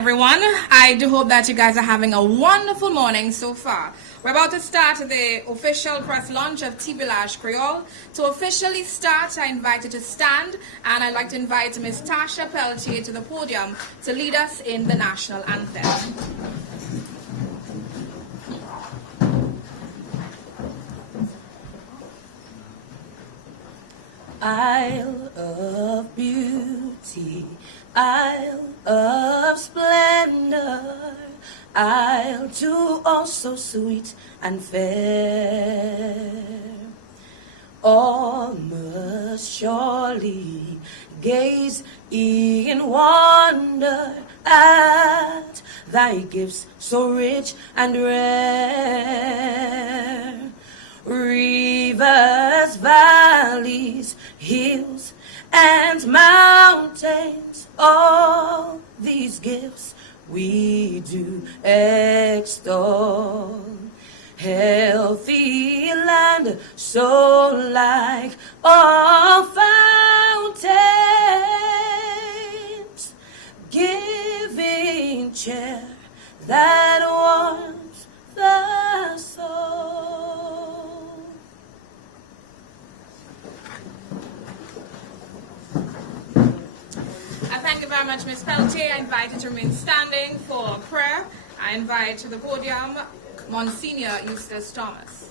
Everyone, I do hope that you guys are having a wonderful morning so far. We're about to start the official press launch of Vilaj Kweyol. To officially start, I invite you to stand, and I'd like to invite Ms. Tasha Pelletier to the podium to lead us in the national anthem. Isle of beauty, Isle of splendor, Isle too also sweet and fair. All must surely gaze in wonder at thy gifts so rich and rare. Rivers, valleys, hills, and mountains, all these gifts we do extol. Healthy land, so like all fountains, giving cheer that warms the soul. Thank you very much, Ms. Pelletier. I invite you to remain standing for prayer. I invite to the podium Monsignor Eustace Thomas.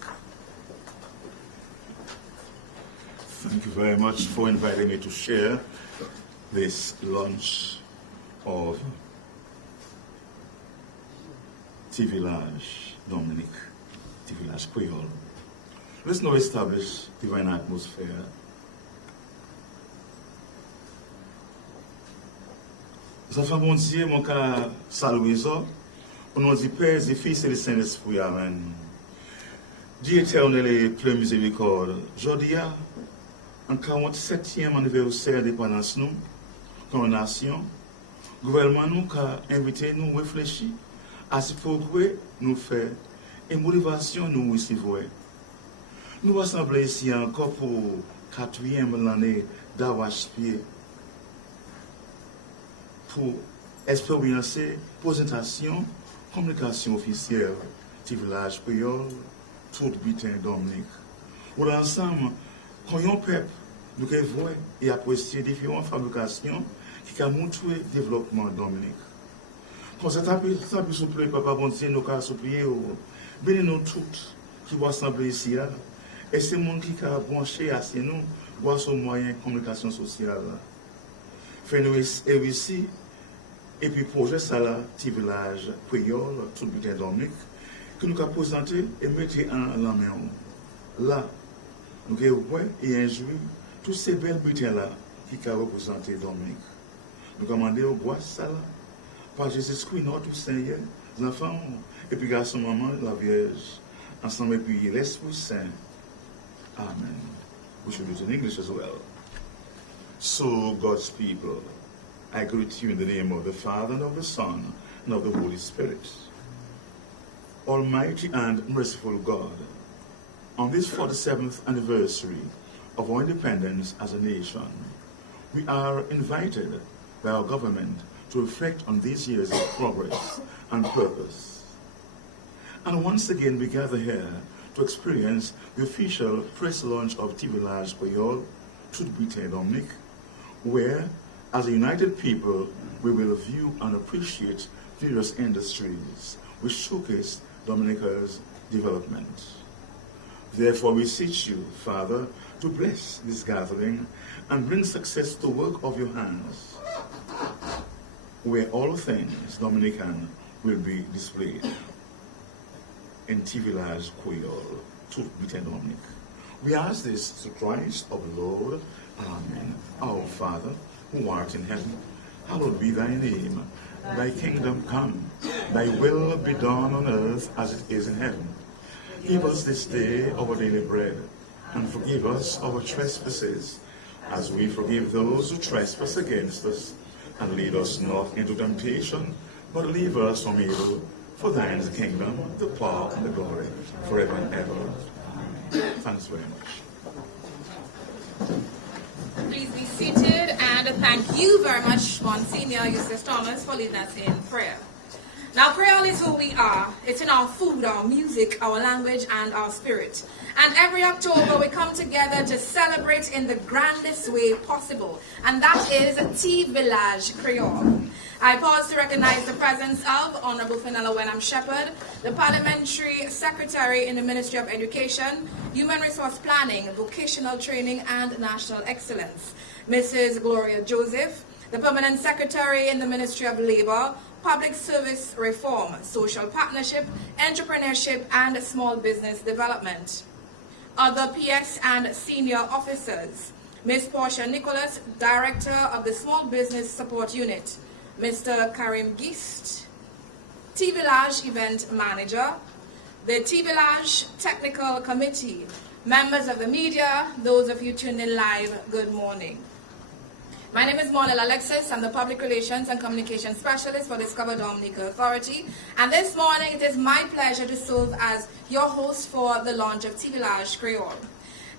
Thank you very much for inviting me to share this launch of Vilaj Kweyol. Let's now establish divine atmosphere. Ça fait bon Dieu, mon cas saluer ça. Au nom du Père, du Fils et du Saint-Esprit, Amen. Dieu éternel et plein miséricorde, aujourd'hui, en 47e anniversaire de l'indépendance, nous, comme nation, le gouvernement nous a invité nous à réfléchir à ce progrès nous fait et motivation nous recevons. Nous nous rassemblons ici encore pour 4e l'année d'arrache-pied, pour expérimenter présentation, communication officielle du Vilaj Kweyol, tout Britain Dominique. Pour l'ensemble, quand un peuple nous voit et apprécier différentes fabrications qui ont montré le développement Dominique. Quand cet appel souple, Papa bon Dieu, nous avons supplié, bénis nous toutes qui vont assembler ici, et c'est le monde qui a branché à nous, voir son moyen de communication sociale. Fait-nous réussir, et puis projet ça là, petit Vilaj Kweyol, tout le Britain Dominique, que nous avons présenté et mettre en la main. Là, nous avons et injoué tous ces belles Britons là qui ont représenté Dominique. Nous avons demandé au bois ça là, par Jésus-Christ, notre Seigneur, les enfants, et puis garçon, maman, la Vierge, ensemble, et puis l'Esprit Saint. Amen. We should use in English as well. So, God's people, I greet you in the name of the Father, and of the Son, and of the Holy Spirit. Almighty and merciful God, on this 47th anniversary of our independence as a nation, we are invited by our government to reflect on these years of progress and purpose. And once again, we gather here to experience the official press launch of Vilaj Kweyol, Toute Britain Dominique, where, as a united people, we will view and appreciate various industries which showcase Dominica's development. Therefore, we beseech you, Father, to bless this gathering and bring success to the work of your hands, where all things Dominican will be displayed. In Vilaj Kweyol, Toute Britain Dominique. We ask this through Christ our Lord. Amen. Our Father, who art in heaven, hallowed be thy name. Thy kingdom come, thy will be done on earth as it is in heaven. Give us this day our daily bread, and forgive us our trespasses, as we forgive those who trespass against us. And lead us not into temptation, but deliver us from evil. For thine is the kingdom, the power, and the glory, forever and ever. Thanks very much. Please be seated, and thank you very much, Monsignor Eustace Thomas, for leading us in prayer. Now, Creole is who we are. It's in our food, our music, our language, and our spirit. And every October, we come together to celebrate in the grandest way possible. And that is Vilaj Kweyol. I pause to recognize the presence of Honorable Fenella Wenham Shepherd, the Parliamentary Secretary in the Ministry of Education, Human Resource Planning, Vocational Training, and National Excellence, Mrs. Gloria Joseph, the Permanent Secretary in the Ministry of Labor, Public Service Reform, Social Partnership, Entrepreneurship, and Small Business Development. Other PS and senior officers, Ms. Portia Nicholas, Director of the Small Business Support Unit, Mr. Karim Gist, Vilaj Event Manager, the Vilaj Technical Committee, members of the media, those of you tuned in live, good morning. My name is Monel Alexis. I'm the Public Relations and Communications Specialist for Discover Dominica Authority. And this morning, it is my pleasure to serve as your host for the launch of Vilaj Kweyol.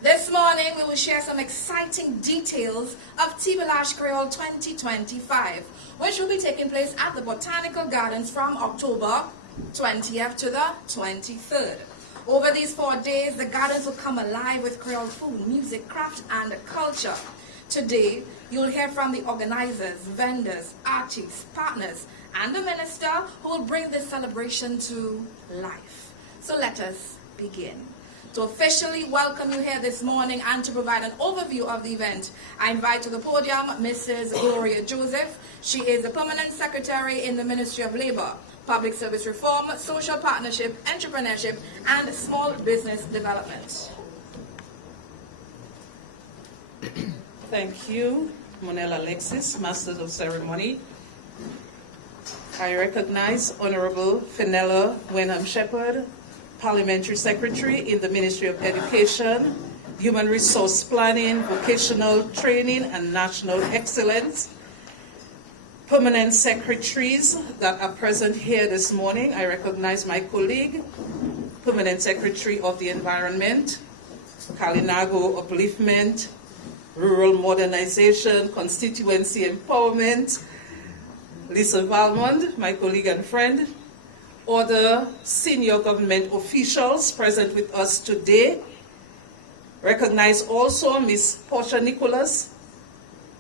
This morning, we will share some exciting details of Vilaj Kweyol 2025, which will be taking place at the Botanical Gardens from October 20th to the 23rd. Over these 4 days, the gardens will come alive with Creole food, music, craft, and culture. Today, you'll hear from the organizers, vendors, artists, partners, and the minister who will bring this celebration to life. So let us begin. To officially welcome you here this morning and to provide an overview of the event, I invite to the podium Mrs. Gloria Joseph. She is the Permanent Secretary in the Ministry of Labor, Public Service Reform, Social Partnership, Entrepreneurship, and Small Business Development. Thank you, Monel Alexis, Masters of Ceremony. I recognize Honorable Fenella Wenham Shepherd, Parliamentary Secretary in the Ministry of Education, Human Resource Planning, Vocational Training, and National Excellence. Permanent Secretaries that are present here this morning. I recognize my colleague, Permanent Secretary of the Environment, Kalinago Upliftment, Rural Modernization, Constituency Empowerment, Lisa Valmond, my colleague and friend, other senior government officials present with us today. Recognize also Ms. Portia Nicholas,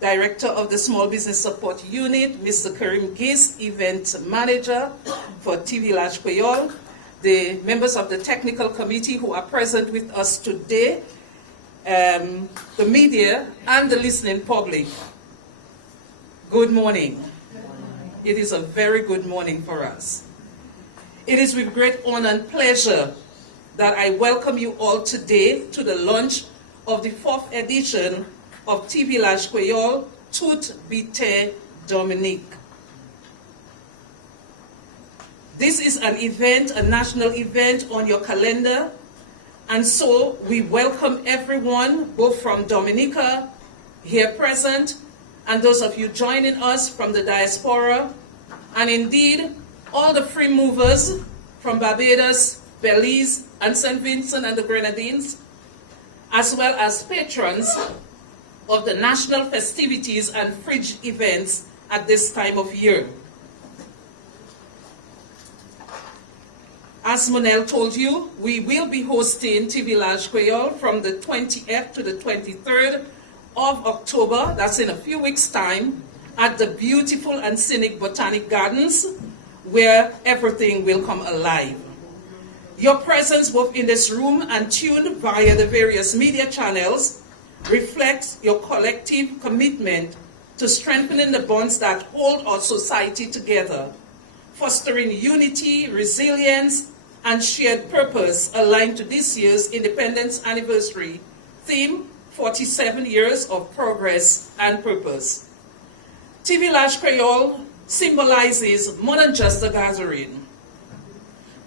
Director of the Small Business Support Unit, Mr. Karim Gist, Event Manager for Vilaj Kweyol, the members of the Technical Committee who are present with us today, the media, and the listening public. Good morning. It is a very good morning for us. It is with great honor and pleasure that I welcome you all today to the launch of the 4th edition of Vilaj Kweyol Toute Bite Dominique. This is an event, a national event on your calendar, and so we welcome everyone, both from Dominica, here present, and those of you joining us from the diaspora, and indeed, all the free movers from Barbados, Belize, and St. Vincent and the Grenadines, as well as patrons of the national festivities and fringe events at this time of year. As Monel told you, we will be hosting Vilaj Kweyol from the 20th to the 23rd of October, that's in a few weeks' time, at the beautiful and scenic Botanic Gardens, where everything will come alive. Your presence both in this room and tuned via the various media channels reflects your collective commitment to strengthening the bonds that hold our society together, fostering unity, resilience, and shared purpose aligned to this year's Independence Anniversary theme, 47 Years of Progress and Purpose. Vilaj Kweyol symbolizes more than just a gathering,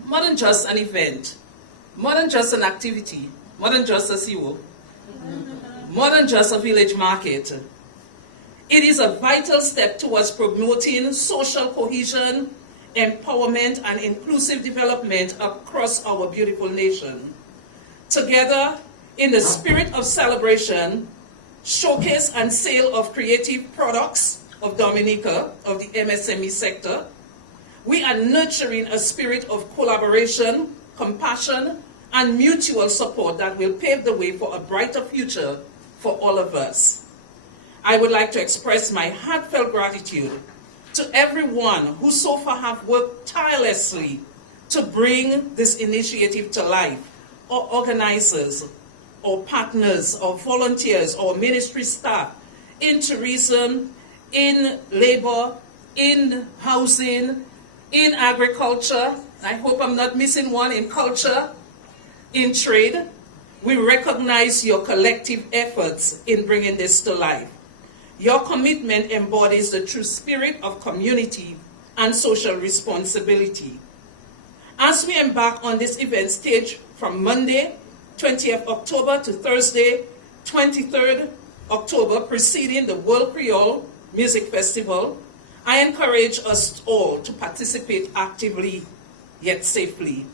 more than just an event, more than just an activity, more than just a siwo, more than just a village market. It is a vital step towards promoting social cohesion, empowerment, and inclusive development across our beautiful nation. Together, in the spirit of celebration, showcase and sale of creative products of Dominica, of the MSME sector. We are nurturing a spirit of collaboration, compassion, and mutual support that will pave the way for a brighter future for all of us. I would like to express my heartfelt gratitude to everyone who so far have worked tirelessly to bring this initiative to life, or organizers, or partners, or volunteers, or ministry staff in tourism, in labor, in housing, in agriculture. I hope I'm not missing one, in culture, in trade. We recognize your collective efforts in bringing this to life. Your commitment embodies the true spirit of community and social responsibility. As we embark on this event stage from Monday, 20th October to Thursday, 23rd October, preceding the World Creole Music Festival, I encourage us all to participate actively yet safely,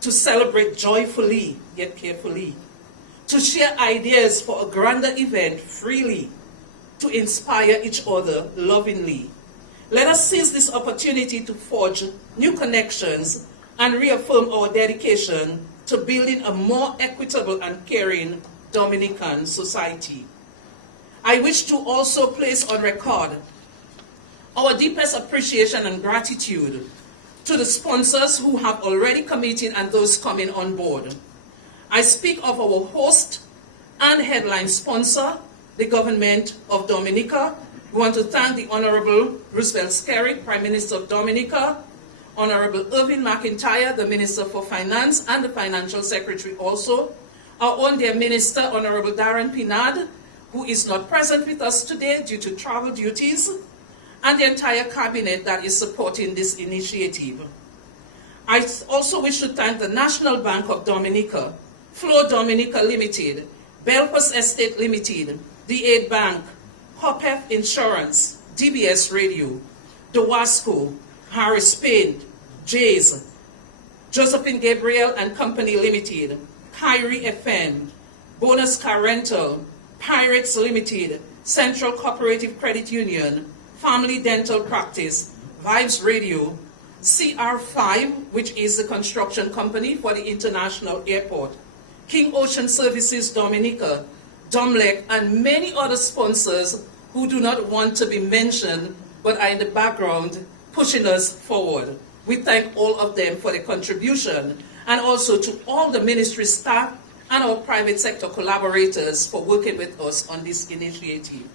to celebrate joyfully yet carefully, to share ideas for a grander event freely, to inspire each other lovingly. Let us seize this opportunity to forge new connections and reaffirm our dedication to building a more equitable and caring Dominican society. I wish to also place on record our deepest appreciation and gratitude to the sponsors who have already committed and those coming on board. I speak of our host and headline sponsor, the government of Dominica. We want to thank the Honorable Roosevelt Skerrit, Prime Minister of Dominica, Honorable Irving McIntyre, the Minister for Finance and the Financial Secretary also, our own dear Minister, Honorable Darren Pinard, who is not present with us today due to travel duties, and the entire cabinet that is supporting this initiative. I also wish to thank the National Bank of Dominica, Flow Dominica Limited, Belfast Estate Limited, the Aid Bank, Hopef Insurance, DBS Radio, Dowasco, Harris Paint, Jays, Josephine Gabriel and Company Limited, Kyrie FM, Bonus Car Rental, Pirates Limited, Central Cooperative Credit Union, Family Dental Practice, Vibes Radio, CR5, which is the construction company for the International Airport, King Ocean Services Dominica, Domlec, and many other sponsors who do not want to be mentioned but are in the background pushing us forward. We thank all of them for their contribution, and also to all the ministry staff and our private sector collaborators for working with us on this initiative.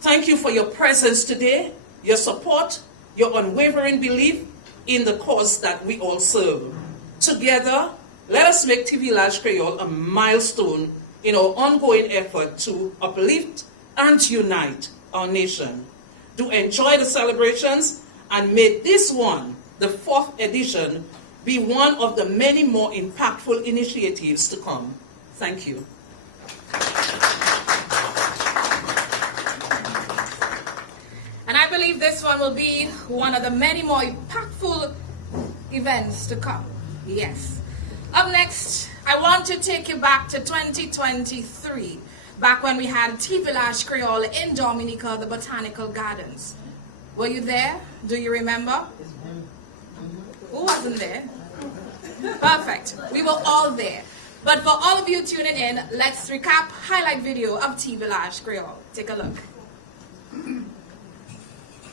Thank you for your presence today, your support, your unwavering belief in the cause that we all serve. Together, let us make Vilaj Kweyol a milestone in our ongoing effort to uplift and unite our nation. Do enjoy the celebrations, and may this one, the 4th edition, be one of the many more impactful initiatives to come. Thank you. And I believe this one will be one of the many more impactful events to come. Yes. Up next, I want to take you back to 2023, back when we had Vilaj Kweyol in Dominica, the Botanical Gardens. Were you there? Do you remember? Who wasn't there? Perfect. We were all there. But for all of you tuning in, let's recap highlight video of Vilaj Kweyol. Take a look.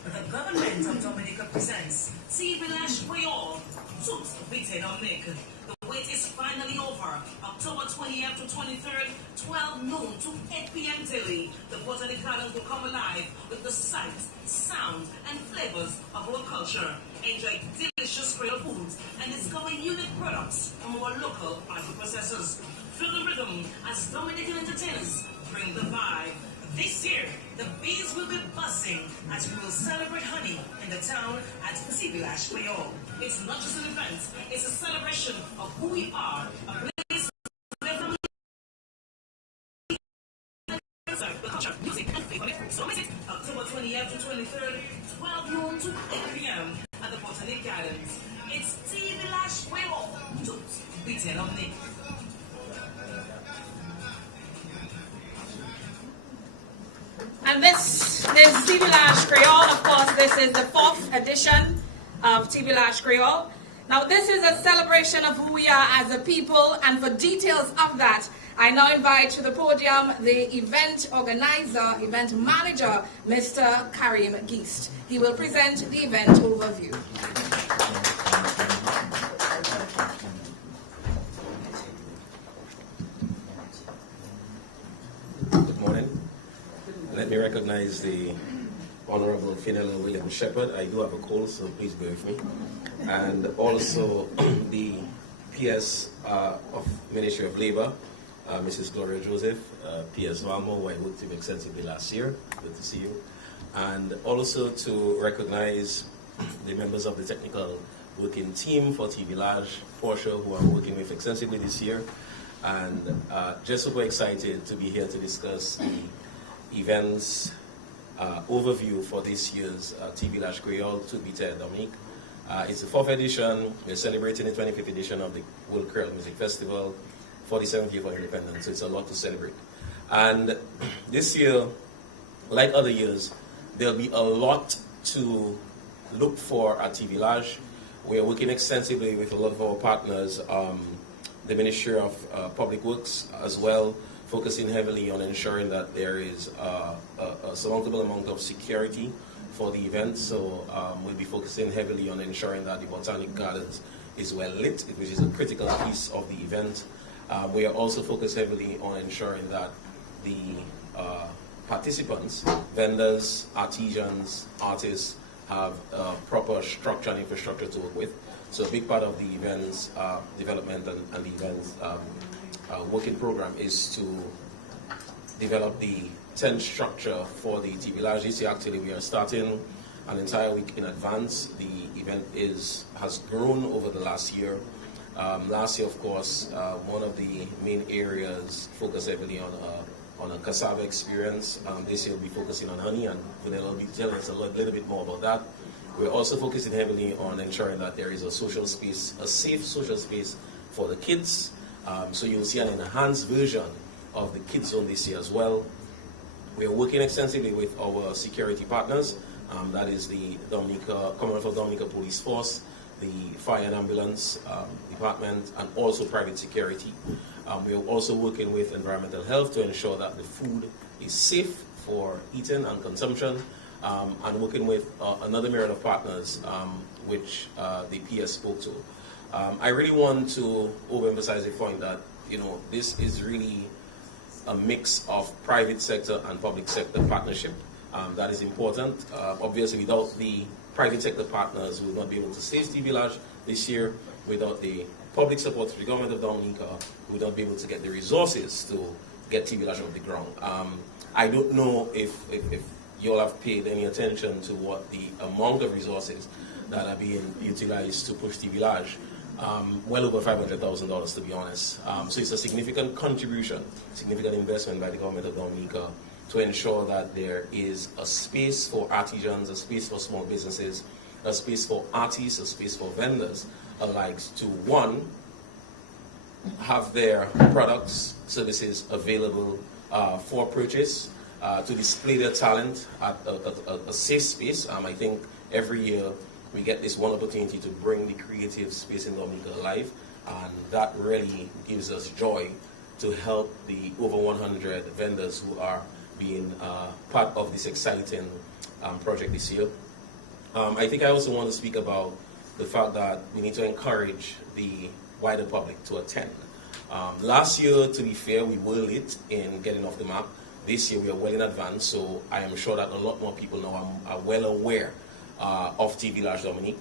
The government of Dominica presents Vilaj Kweyol, Toots Beaten on Nick. The wait is finally over. October 20th to 23rd, 12 noon to 8 p.m. daily. The Botanic Gardens will come alive with the sights, sounds, and flavors of our culture. Enjoy delicious Creole foods and discover unique products from our local agri-processors. Feel the rhythm as Dominican entertainers bring the vibe. This year, the bees will be buzzing as we will celebrate honey in the town at Vilaj Kweyol. It's not just an event, it's a celebration of who we are, a place where family, culture, music, and favorite food. So visit October 20th to 23rd, 12 noon to 8 p.m. at the Botanic Gardens. It's Vilaj Kweyol, Toots Beaten on Nick. This is Vilaj Kweyol. Of course, this is the 4th edition of Vilaj Kweyol. Now, this is a celebration of who we are as a people, and for details of that, I now invite to the podium the event organizer, event manager, Mr. Karim Geist. He will present the event overview. Good morning. Let me recognize the Honorable Fenella William Shepherd. I do have a cold, so please bear with me. And also the PS of Ministry of Labor, Mrs. Gloria Joseph, PS Valmo, who I worked with extensively last year. Good to see you. And also to recognize the members of the technical working team for Vilaj, Portia, who I'm working with extensively this year. And just super excited to be here to discuss the events overview for this year's Vilaj Kweyol to be Dominique. It's the 4th edition. We're celebrating the 25th edition of the World Creole Music Festival, 47th year for independence, so it's a lot to celebrate. And this year, like other years, there'll be a lot to look for at Vilaj. We're working extensively with a lot of our partners, the Ministry of Public Works as well, focusing heavily on ensuring that there is a surmountable amount of security for the event. So we'll be focusing heavily on ensuring that the Botanic Gardens is well lit, which is a critical piece of the event. We are also focused heavily on ensuring that the participants, vendors, artisans, artists have proper structure and infrastructure to work with. So a big part of the event's development and the event's working program is to develop the tent structure for the Vilaj. This year, actually, we are starting an entire week in advance. The event has grown over the last year. Last year, of course, one of the main areas focused heavily on a cassava experience. This year, we'll be focusing on honey, and Vanilla will be telling us a little bit more about that. We're also focusing heavily on ensuring that there is a social space, a safe social space for the kids. So you'll see an enhanced version of the kids zone this year as well. We are working extensively with our security partners. That is the Commonwealth of Dominica Police Force, the Fire and Ambulance Department, and also private security. We are also working with environmental health to ensure that the food is safe for eating and consumption, and working with another myriad of partners, which the PS spoke to. I really want to overemphasize the point that, this is really a mix of private sector and public sector partnership. That is important. Obviously, without the private sector partners, we will not be able to save Vilaj this year. Without the public support of the government of Dominica, we will not be able to get the resources to get Vilaj off the ground. I don't know if you all have paid any attention to what the amount of resources that are being utilized to push Vilaj. Well over $500,000, to be honest. So it's a significant contribution, significant investment by the government of Dominica to ensure that there is a space for artisans, a space for small businesses, a space for artists, a space for vendors alike to, one, have their products, services available for purchase, to display their talent at a safe space. I think every year we get this one opportunity to bring the creative space in Dominica alive, and that really gives us joy to help the over 100 vendors who are being part of this exciting project this year. I think I also want to speak about the fact that we need to encourage the wider public to attend. Last year, to be fair, we were late in getting off the map. This year we are well in advance, so I am sure that a lot more people now are well aware of Vilaj Dominique.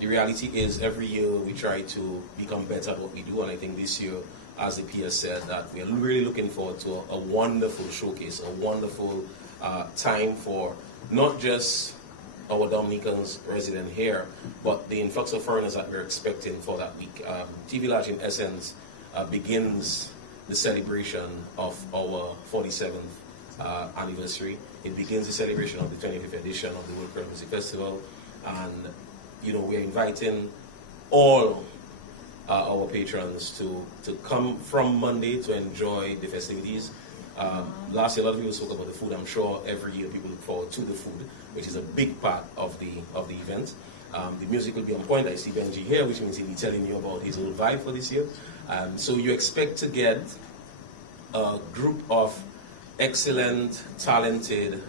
The reality is every year we try to become better at what we do, and I think this year, as the PS said, that we are really looking forward to a wonderful showcase, a wonderful time for not just our Dominicans resident here, but the influx of foreigners that we're expecting for that week. Vilaj, in essence, begins the celebration of our 47th anniversary. It begins the celebration of the 25th edition of the World Creole Music Festival, and we are inviting all our patrons to come from Monday to enjoy the festivities. Last year, a lot of people spoke about the food. I'm sure every year people look forward to the food, which is a big part of the event. The music will be on point. I see Benji here, which means he'll be telling you about his whole vibe for this year. So you expect to get a group of excellent, talented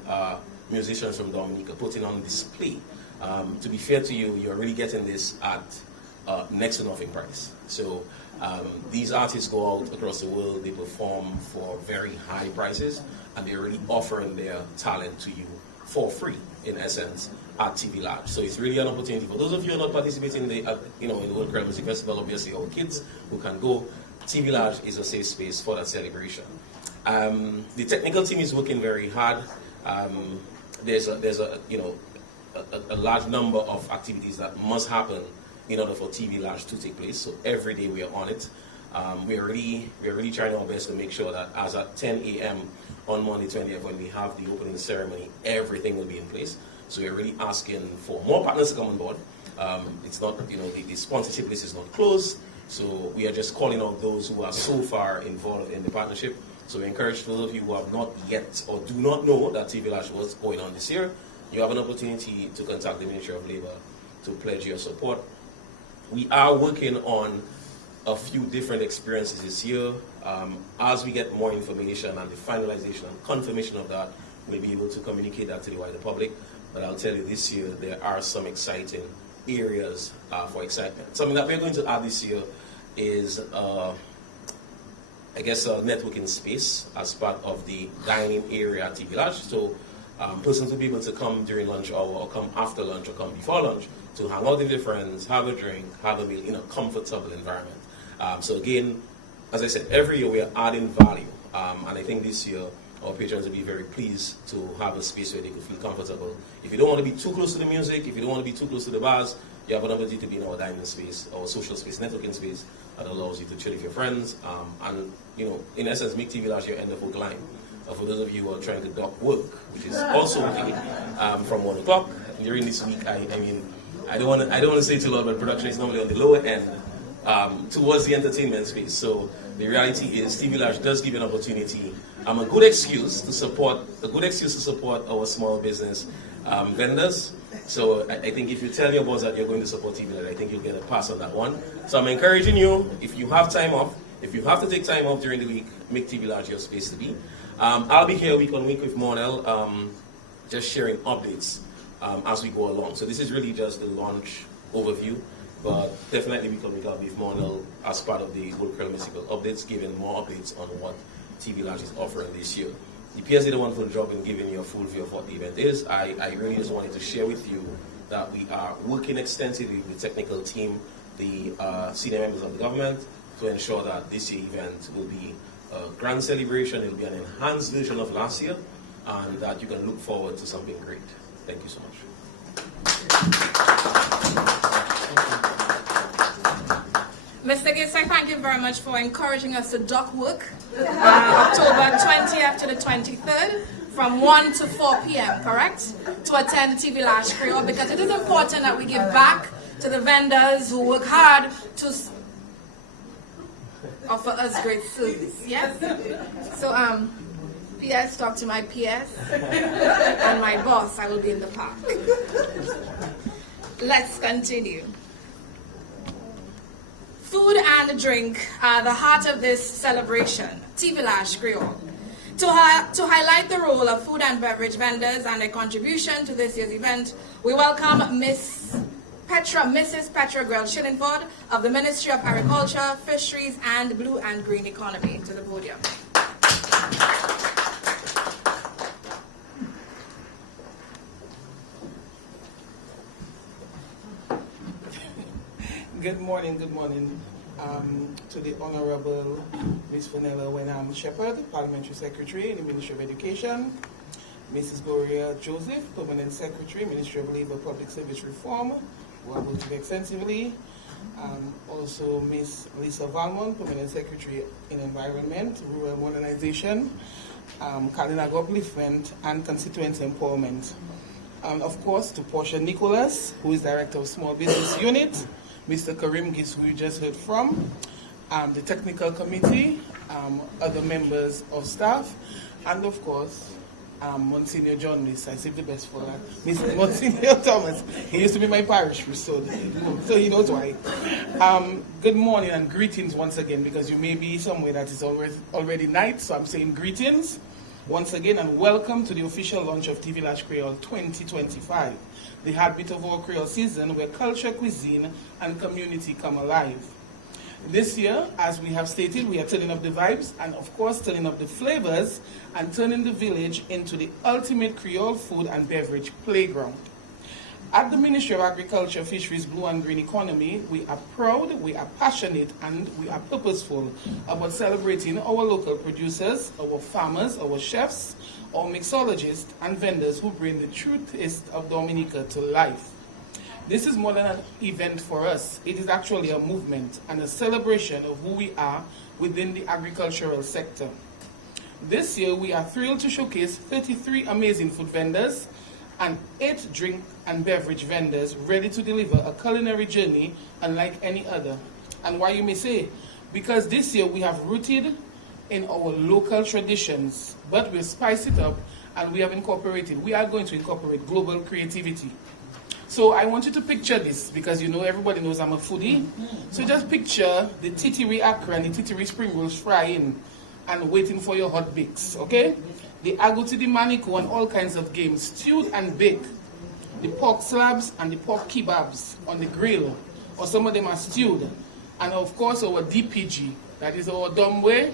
musicians from Dominica putting on display. To be fair to you, you're really getting this at next to nothing price. So these artists go out across the world, they perform for very high prices, and they're really offering their talent to you for free, in essence, at TV Lodge. So it's really an opportunity for those of you who are not participating in the, in the World Crowd Music Festival. Obviously, our kids who can go. TV Lodge is a safe space for that celebration. The technical team is working very hard. There's a large number of activities that must happen in order for TV Lodge to take place. So every day we are on it. We're really trying our best to make sure that as at 10 a.m. on Monday 20th, when we have the opening ceremony, everything will be in place. So we're really asking for more partners to come on board. It's not, the sponsorship list is not closed. So we are just calling out those who are so far involved in the partnership. So we encourage those of you who have not yet or do not know that TV Lodge was going on this year, you have an opportunity to contact the Ministry of Labor to pledge your support. We are working on a few different experiences this year. As we get more information and the finalization and confirmation of that, we'll be able to communicate that to the wider public. But I'll tell you, this year there are some exciting areas for excitement. Something that we're going to add this year is, a networking space as part of the dining area at TV Lodge. So persons will be able to come during lunch hour or come after lunch or come before lunch to hang out with their friends, have a drink, have a meal in a comfortable environment. So again, as I said, every year we are adding value. And I think this year our patrons will be very pleased to have a space where they can feel comfortable. If you don't want to be too close to the music, if you don't want to be too close to the bars, you have an opportunity to be in our dining space, our social space, networking space that allows you to chill with your friends and, in essence, make TV Lodge your end of work line. For those of you who are trying to dock work, which is also okay, from 1 o'clock during this week, I don't want to say too loud, but production is normally on the lower end towards the entertainment space. So the reality is, TV Lodge does give an opportunity, a good excuse to support our small business vendors. So I think if you tell your boss that you're going to support TV Lodge, I think you'll get a pass on that one. So I'm encouraging you, if you have time off, if you have to take time off during the week, make TV Lodge your space to be. I'll be here week on week with Monel, just sharing updates as we go along. So this is really just the launch overview, but definitely week on week I'll be with Monel as part of the World Crowd Musical updates, giving more updates on what TV Lodge is offering this year. The PS did a wonderful job in giving you a full view of what the event is. I really just wanted to share with you that we are working extensively with the technical team, the senior members of the government, to ensure that this year's event will be a grand celebration. It will be an enhanced version of last year, and that you can look forward to something great. Thank you so much. Mr. Gates, I thank you very much for encouraging us to dock work October 20th to the 23rd from 1 to 4 p.m., correct? To attend TV Lodge Creole, because it is important that we give back to the vendors who work hard to offer us great service. Yes? So, PS, talk to my PS and my boss. I will be in the park. Let's continue. Food and drink are the heart of this celebration, TV Lodge Creole. To highlight the role of food and beverage vendors and their contribution to this year's event, we welcome Mrs. Petra Grell-Shillingford of the Ministry of Agriculture, Fisheries and Blue and Green Economy to the podium. Good morning to the Honorable Ms. Fenella Wenham Shepherd, Parliamentary Secretary in the Ministry of Education, Mrs. Gloria Joseph, Permanent Secretary, Ministry of Labour, Public Service Reform, who have worked extensively, also Ms. Lisa Valmont, Permanent Secretary in Environment, Rural Modernization, Kalinago Upliftment, and Constituency Empowerment. Of course, to Portia Nicholas, who is Director of Small Business Unit, Mr. Karim Gis, who you just heard from, the Technical Committee, other members of staff, and of course, Monsignor John Miss. I saved the best for that. Mr. Monsignor Thomas. He used to be my parish priest, so he knows why. Good morning and greetings once again, because you may be somewhere that is already night, so I'm saying greetings once again and welcome to the official launch of Vilaj Kweyol 2025, the heartbeat of our Creole season where culture, cuisine, and community come alive. This year, as we have stated, we are turning up the vibes and of course turning up the flavors and turning the village into the ultimate Creole food and beverage playground. At the Ministry of Agriculture, Fisheries, Blue and Green Economy, we are proud, we are passionate, and we are purposeful about celebrating our local producers, our farmers, our chefs, our mixologists, and vendors who bring the true taste of Dominica to life. This is more than an event for us. It is actually a movement and a celebration of who we are within the agricultural sector. This year, we are thrilled to showcase 33 amazing food vendors and 8 drink and beverage vendors ready to deliver a culinary journey unlike any other. And why you may say? Because this year we have rooted in our local traditions, but we've spiced it up and we are going to incorporate global creativity. So I want you to picture this, because you know everybody knows I'm a foodie. So just picture the titiri akra and the titiri spring rolls frying and waiting for your hot bakes, okay? The agouti di manico and all kinds of games, stewed and baked. The pork slabs and the pork kebabs on the grill, or some of them are stewed. And of course our DPG, that is our domwe,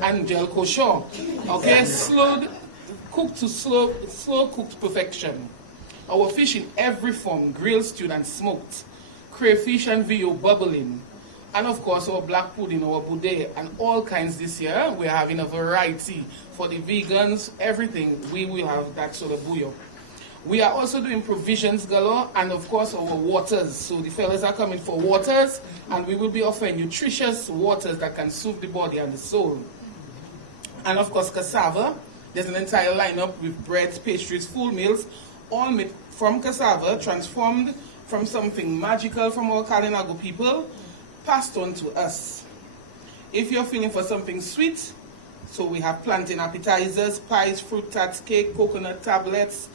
and gel cochon, okay? Cooked to slow cooked perfection. Our fish in every form, grilled, stewed and smoked. Crayfish and VO bubbling. And of course our black pudding, our boudet, and all kinds this year. We're having a variety. For the vegans, everything, we will have that sort of bouillon. We are also doing provisions galore, and of course our waters. So the fellas are coming for waters, and we will be offering nutritious waters that can soothe the body and the soul. And of course cassava. There's an entire lineup with breads, pastries, full meals, all made from cassava, transformed from something magical from our Kalinago people, passed on to us. If you're feeling for something sweet, so we have plantain appetizers, pies, fruit tarts, cake, coconut tablets,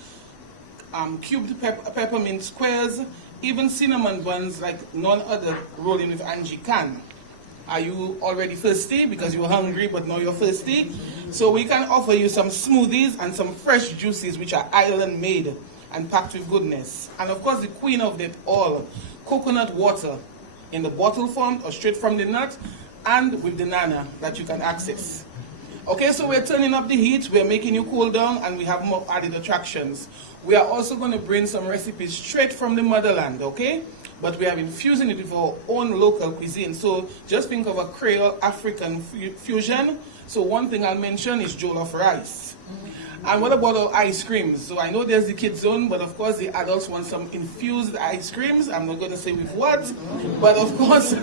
cubed peppermint squares, even cinnamon buns like none other rolling with Angie can. Are you already thirsty because you were hungry but now you're thirsty? So we can offer you some smoothies and some fresh juices which are island made and packed with goodness. And of course the queen of them all, coconut water in the bottle form or straight from the nut and with the nana that you can access. Okay, so we're turning up the heat, we're making you cool down, and we have more added attractions. We are also going to bring some recipes straight from the motherland, okay? But we are infusing it with our own local cuisine. So just think of a Creole African fusion. So one thing I'll mention is jollof rice. And what about our ice creams? So I know there's the kids zone, but of course the adults want some infused ice creams. I'm not going to say with what, but of course,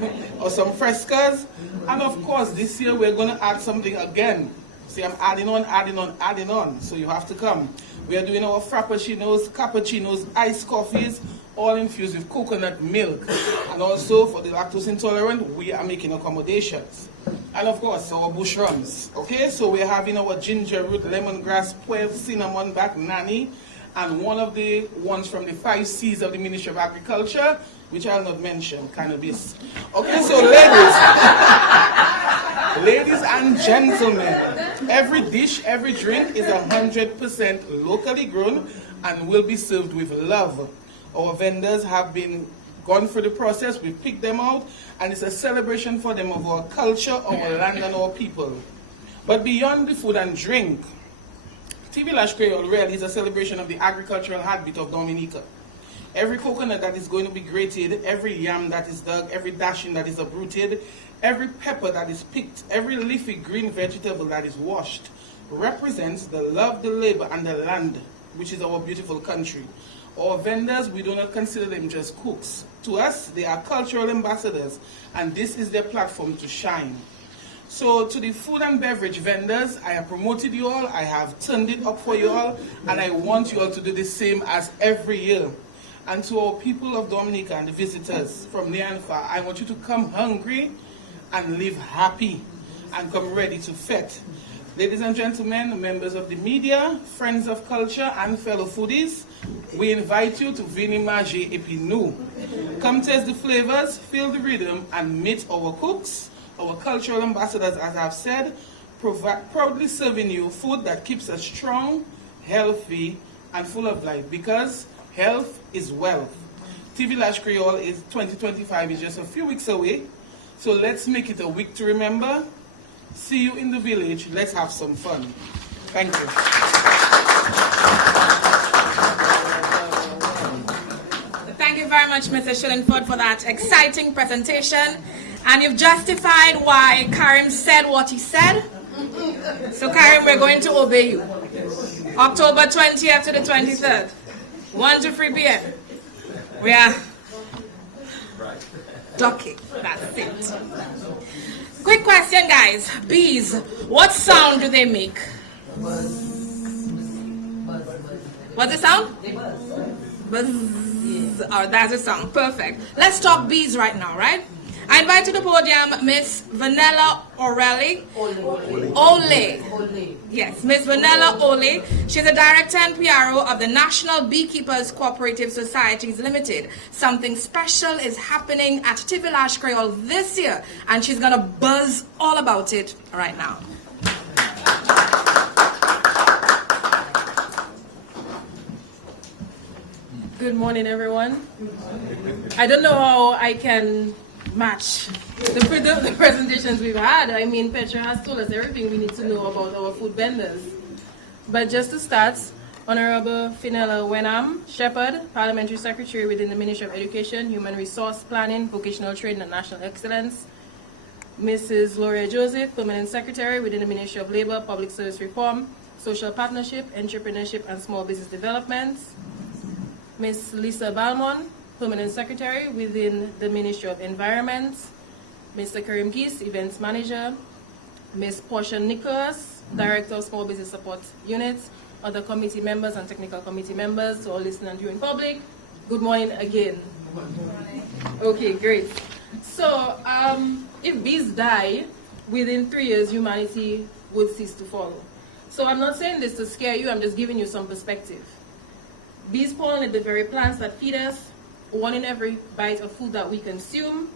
or some frescas. And of course, this year we're going to add something again. See, I'm adding on. So you have to come. We are doing our frappuccinos, cappuccinos, iced coffees, all infused with coconut milk. And also for the lactose intolerant, we are making accommodations. And of course, our bush runs. Okay, so we're having our ginger root, lemongrass, puef, cinnamon back, nani, and one of the ones from the 5 C's of the Ministry of Agriculture, which I'll not mention, cannabis. Okay, so ladies and gentlemen, every dish, every drink is 100% locally grown and will be served with love. Our vendors have been gone through the process, we picked them out, and it's a celebration for them of our culture, our land, and our people. But beyond the food and drink, Vilaj Kweyol really is a celebration of the agricultural heartbeat of Dominica. Every coconut that is going to be grated, every yam that is dug, every dashing that is uprooted, every pepper that is picked, every leafy green vegetable that is washed, represents the love, the labor, and the land, which is our beautiful country. Our vendors, we do not consider them just cooks. To us, they are cultural ambassadors, and this is their platform to shine. So to the food and beverage vendors, I have promoted you all, I have turned it up for you all, and I want you all to do the same as every year. And to our people of Dominica and the visitors from near and far, I want you to come hungry and live happy and come ready to fet. Ladies and gentlemen, members of the media, friends of culture, and fellow foodies, we invite you to Vini Manger Epinou. Come taste the flavors, feel the rhythm, and meet our cooks, our cultural ambassadors, as I've said, proudly serving you food that keeps us strong, healthy, and full of life, because health is wealth. Vilaj Kweyol 2025 is just a few weeks away, so let's make it a week to remember. See you in the village. Let's have some fun. Thank you. Thank you very much, Mr. Shillingford, for that exciting presentation. And you've justified why Karim said what he said. So, Karim, we're going to obey you. October 20th to the 23rd, 1 to 3 p.m. We are ducking. That's it. Quick question, guys. Bees, what sound do they make? What's the sound? Buzz. Oh, that's a sound. Perfect. Let's talk bees right now, right? I invite to the podium Miss Vanilla O'Reilly. Ole. Yes, Miss Vanilla Ole. She's the director and PRO of the National Beekeepers Cooperative Societies Limited. Something special is happening at Vilaj Kweyol this year, and she's going to buzz all about it right now. Good morning, everyone. I don't know how I can match the presentations we've had. I mean, Petra has told us everything we need to know about our food vendors. But just to start, Honorable Fenella Wenham Shepherd, Parliamentary Secretary within the Ministry of Education, Human Resource Planning, Vocational Training and National Excellence. Mrs. Gloria Joseph, Permanent Secretary within the Ministry of Labor, Public Service Reform, Social Partnership, Entrepreneurship and Small Business Development. Ms. Lisa Balmon, Permanent Secretary within the Ministry of Environment. Mr. Karim Geese, Events Manager. Ms. Portia Nicholas, Director of Small Business Support Units. Other committee members and technical committee members, to all listening and viewing public, good morning again. Good morning. Okay, great. So, if bees die, within 3 years, humanity would cease to follow. So I'm not saying this to scare you, I'm just giving you some perspective. Bees pollinate the very plants that feed us. 1 in every bite of food that we consume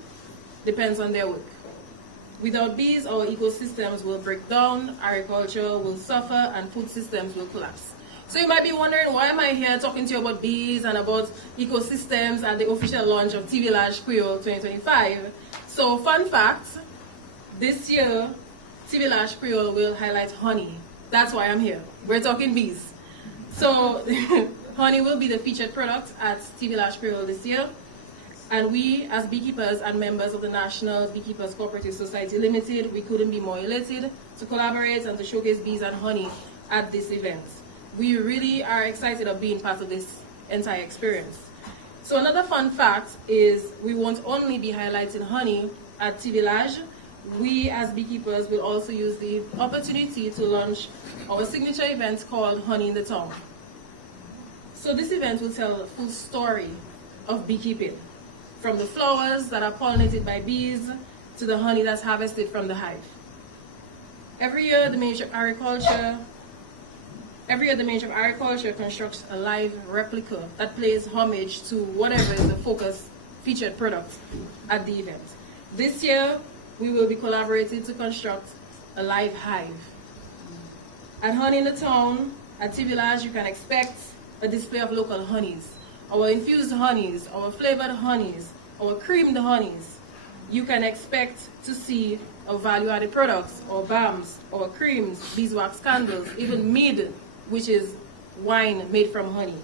depends on their work. Without bees, our ecosystems will break down, agriculture will suffer, and food systems will collapse. So you might be wondering, why am I here talking to you about bees and about ecosystems at the official launch of Vilaj Kweyol 2025? So fun fact, this year, Vilaj Kweyol will highlight honey. That's why I'm here. We're talking bees. So honey will be the featured product at Vilaj Kweyol this year. And we, as beekeepers and members of the National Beekeepers Cooperative Society Limited, we couldn't be more elated to collaborate and to showcase bees and honey at this event. We really are excited of being part of this entire experience. So another fun fact is we won't only be highlighting honey at Vilaj. We, as beekeepers, will also use the opportunity to launch our signature event called Honey in the Town. So this event will tell a full story of beekeeping, from the flowers that are pollinated by bees to the honey that's harvested from the hive. Every year, the Ministry of Agriculture constructs a live replica that pays homage to whatever is the focus featured product at the event. This year, we will be collaborating to construct a live hive. At Honey in the Town, at Vilaj, you can expect a display of local honeys. Our infused honeys, our flavored honeys, our creamed honeys. You can expect to see our value-added products, our balms, our creams, beeswax candles, even mead, which is wine made from honey.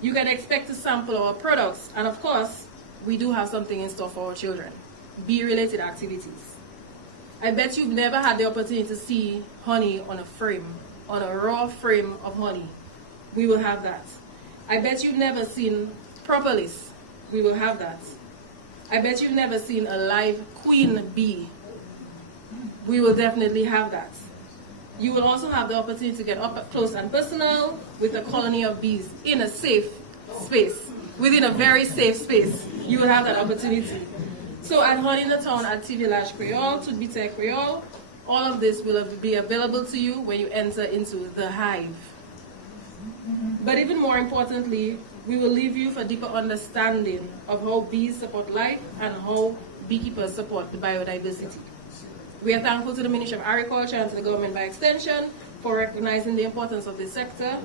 You can expect to sample our products, and of course, we do have something in store for our children, bee-related activities. I bet you've never had the opportunity to see honey on a frame, on a raw frame of honey. We will have that. I bet you've never seen propolis. We will have that. I bet you've never seen a live queen bee. We will definitely have that. You will also have the opportunity to get up close and personal with a colony of bees in a safe space, within a very safe space. You will have that opportunity. So at Honey in the Town, at Vilaj Kweyol, Tout Bite Kweyol, all of this will be available to you when you enter into the hive. But even more importantly, we will leave you for deeper understanding of how bees support life and how beekeepers support the biodiversity. We are thankful to the Ministry of Agriculture and to the government by extension for recognizing the importance of this sector.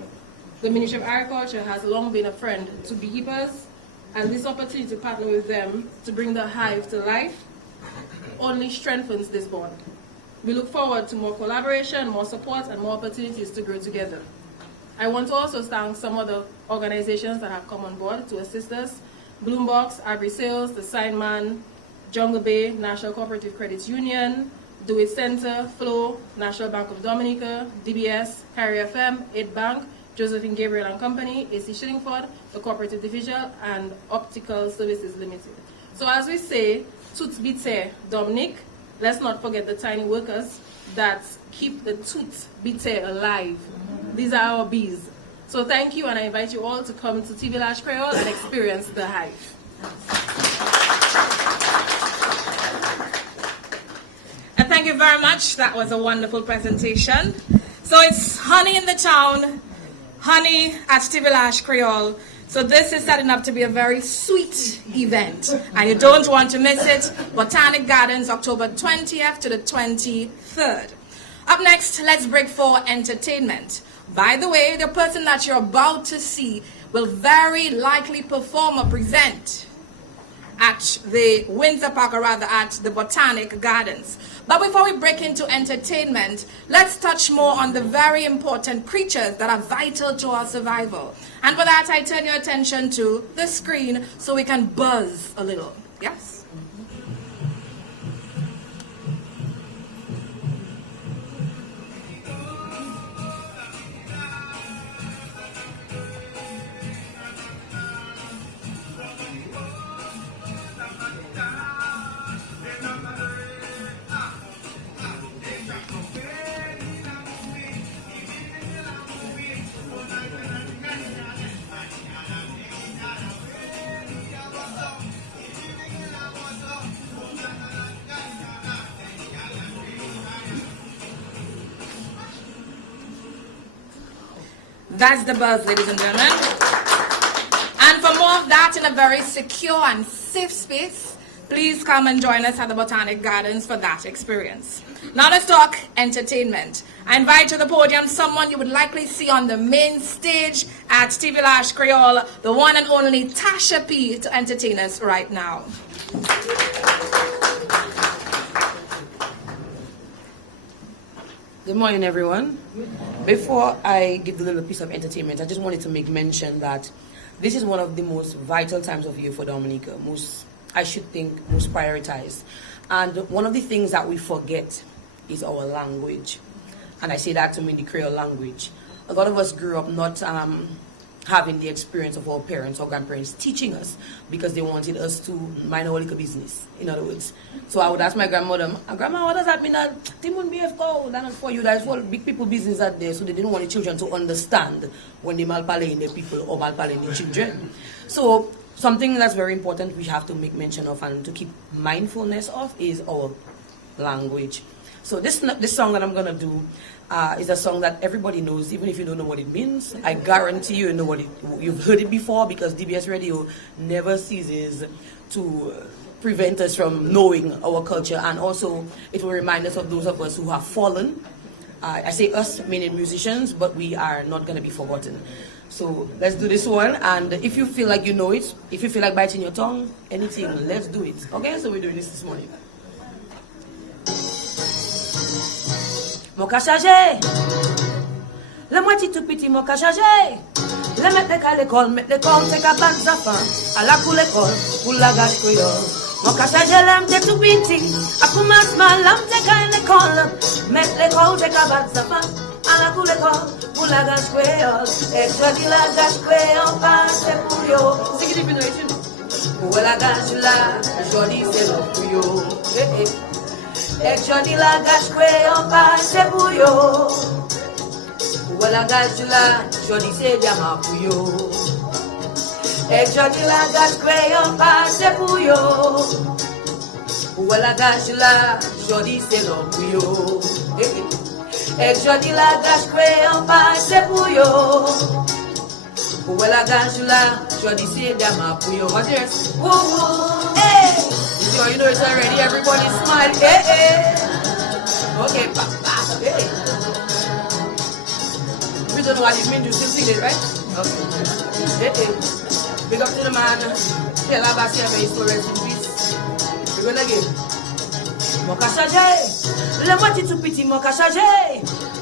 The Ministry of Agriculture has long been a friend to beekeepers, and this opportunity to partner with them to bring the hive to life only strengthens this bond. We look forward to more collaboration, more support, and more opportunities to grow together. I want to also thank some other organizations that have come on board to assist us: Bloombox, Agri Sales, The Signman, Jungle Bay, National Cooperative Credit Union, Do It Center, Flow, National Bank of Dominica, DBS, Carrier FM, Aid Bank, Josephine Gabriel and Company, AC Shillingford, the Cooperative Division, and Optical Services Limited. So as we say, Tout Bite Dominic, let's not forget the tiny workers that keep the Tout Bite alive. These are our bees. So thank you, and I invite you all to come to Vilaj Kweyol and experience the hive. And thank you very much. That was a wonderful presentation. So it's Honey in the Town, Honey at Vilaj Kweyol. So this is setting up to be a very sweet event, and you don't want to miss it. Botanic Gardens, October 20th to the 23rd. Up next, let's break for entertainment. By the way, the person that you're about to see will very likely perform or present at the Windsor Park, or rather at the Botanic Gardens. But before we break into entertainment, let's touch more on the very important creatures that are vital to our survival. And for that, I turn your attention to the screen so we can buzz a little. Yes? That's the buzz, ladies and gentlemen. And for more of that in a very secure and safe space, please come and join us at the Botanic Gardens for that experience. Now let's talk entertainment. I invite to the podium someone you would likely see on the main stage at Vilaj Kweyol, the one and only Tasha P, to entertain us right now. Good morning, everyone. Before I give the little piece of entertainment, I just wanted to make mention that this is one of the most vital times of year for Dominica, most prioritized. And one of the things that we forget is our language. And I say that to mean the Creole language. A lot of us grew up not having the experience of our parents or grandparents teaching us because they wanted us to mind our little business, in other words. So I would ask my grandmother, Grandma, what does that mean? That they wouldn't be that not for you, that's for big people business out there, so they didn't want the children to understand when they malpale in their people or malpale in the children. So something that's very important we have to make mention of and to keep mindfulness of is our language. So this song that I'm going to do is a song that everybody knows, even if you don't know what it means. I guarantee you know you've heard it before, because DBS Radio never ceases to prevent us from knowing our culture, and also it will remind us of those of us who have fallen. I say us, meaning musicians, but we are not going to be forgotten. So let's do this one, and if you feel like you know it, if you feel like biting your tongue, anything, let's do it. Okay, so we're doing this morning. Moka chargé, la moitié tout petit moka chargé. Le mettre à l'école, mettre l'école, c'est qu'à ban zafan, à la cour l'école, pour la gâche créole. Moka chargé, l'âme de tout petit, à commencement, l'âme de qu'à l'école, mettre l'école, c'est qu'à ban zafan, à la cour l'école, pour la gâche créole. Et je dis la gâche créole, passe pour yo. C'est qui dit une pour la gâche là, je dis c'est l'autre pour yo. Et je dis la gâche créole, passe pour yo. Pour la gâche là, je dis c'est diamant pour yo. Et je dis la gâche créole, passe pour yo. Où la gâche là, jodi c'est l'homme pour yo. Et jodi la gâche créole pas c'est pour yo. Où la gâche là, jodi c'est dama pour yo. What's yours? Woo woo, hey. You know it's already. Everybody smile, hey hey. Okay, papa, hey. We don't know what it means. You still sing it, right? Okay. Hey hey. Big up to the man. Tell about Sierra is for rest in peace. We're gonna give. Moka chargé, le moitié tout petit moka chargé.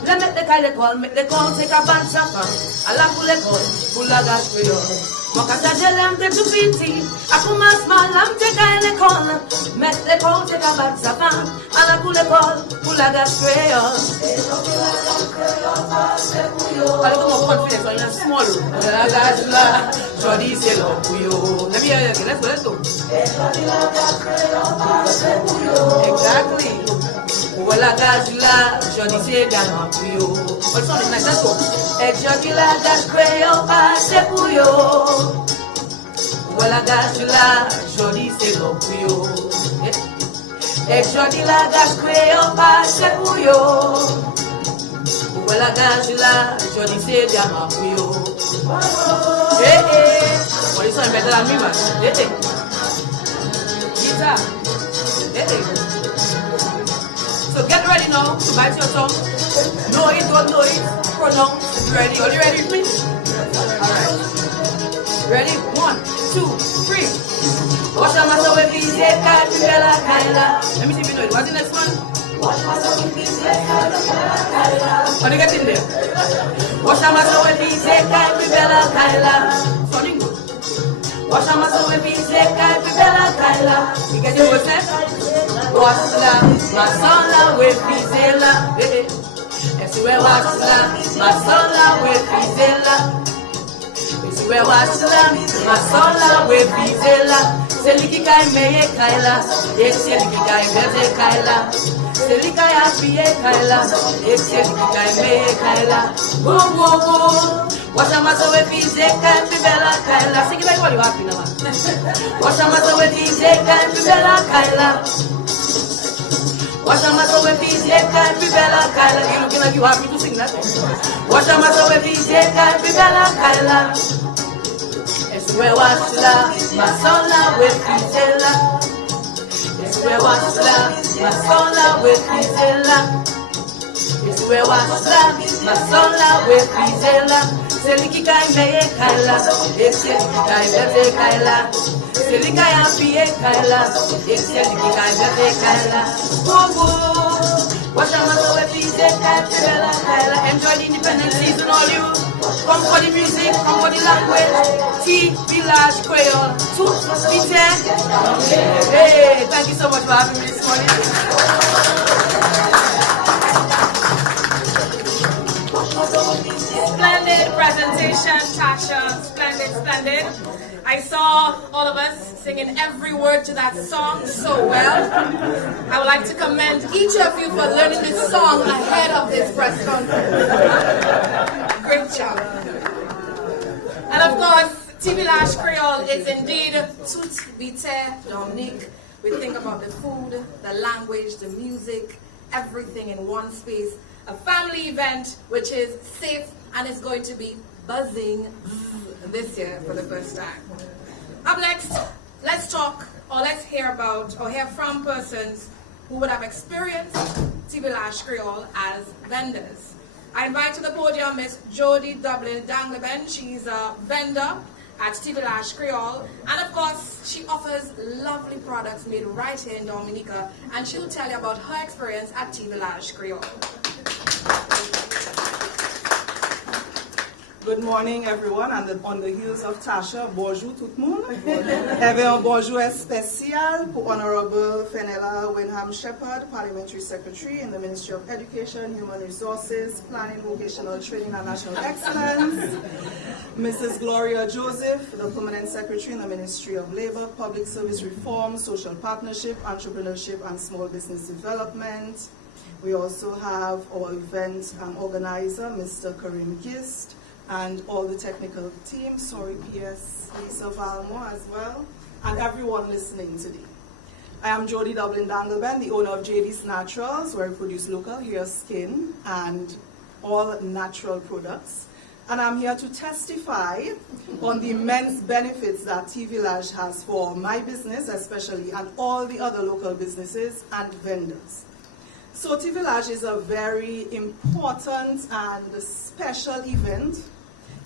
Le mettre les cailles l'école, c'est qu'à ban sapin. À la pour l'école, pour la gâche créole. Moka chargé, l'âme de tout petit. À commencement, l'âme de cailles l'école. Mettre l'école, c'est qu'à ban sapin. À la pour l'école, pour la gâche créole. Allez, comment on fait ça? Il y a un small. La gâche là, jodi c'est l'homme pour yo. Let me hear you again. Let's go. Exactly. Où la gâche là, jodi c'est dama pour yo. What's on it? Nice, let's go. Et jodi la gâche créole pas c'est pour yo. Où la gâche là, jodi c'est l'homme pour yo. Et jodi la gâche créole pas c'est pour yo. Où la gâche là, jodi c'est dama pour yo. Hey hey. What is on better than me, man? Hey hey. Guitar. Hey hey. So get ready now to bite your tongue. Know it, don't know it. Pronounce. Ready? Are you ready with me? Alright. Ready? 1, 2, 3. Wash your mouth with peace, Kaila. Let me see if you know it. What's the next one? Wash your mouth with peace, Kaila. How do you get in there? Wash your mouth with peace, Kaila. Sounding good. Wash your mouth with peace, Kaila. You get your what's that? Wash la, masala with pizela. Esiwe wash la, masala with pizela. Esiwe wash la, masala with pizela. Seliki kai meye kaila, seliki kai bete kaila. Seliki kai apiye kaila, seliki kai meye kaila. Whoa whoa whoa. Wash your mouth with peace, Kaila. Sing it like what you happy now. Wash your mouth with peace, Kaila. Wash your mouth with peace, Kaila. You looking like you happy to sing that. Wash your mouth with peace, Kaila. It's where wash la, masala with pizela. It's where wash la, masala with pizela. It's where wash la, masala with pizela. Seliki kai meye kaila, seliki kai bete kaila. Seliki kai apiye kaila, seliki kai bete kaila. Whoa whoa, wash your mouth with pizza, kaila. Enjoy the independence season, all you. Come for the music, come for the language. Vilaj Kweyol, tout vite. Hey, thank you so much for having me this morning. Splendid presentation, Tasha. Splendid, splendid. I saw all of us singing every word to that song so well. I would like to commend each of you for learning this song ahead of this press conference. Great job. And of course, Vilaj Kweyol is indeed tout vite, Dominique. We think about the food, the language, the music, everything in one space. A family event which is safe and is going to be buzzing this year for the first time. Up next, let's talk or let's hear about or hear from persons who would have experienced Vilaj Kweyol as vendors. I invite to the podium Miss Jody Dublin Dangleben. She's a vendor at Vilaj Kweyol, and of course she offers lovely products made right here in Dominica, and she'll tell you about her experience at Vilaj Kweyol. Good morning, everyone, and on the heels of Tasha, bonjour tout le monde. Have un bonjour spécial pour Honorable Fenella Wenham Shepherd, Parliamentary Secretary in the Ministry of Education, Human Resources, Planning, Vocational Training and National Excellence. Mrs. Gloria Joseph, the Permanent Secretary in the Ministry of Labor, Public Service Reform, Social Partnership, Entrepreneurship and Small Business Development. We also have our event organizer, Mr. Karim Gist, and all the technical team, sorry, PS Lisa Valmo as well, and everyone listening today. I am Jody Dublin Dangleben, the owner of JD's Naturals, where we produce local hair, skin, and all natural products. And I'm here to testify on the immense benefits that Tea Vilaj has for my business, especially, and all the other local businesses and vendors. So Tea Vilaj is a very important and special event.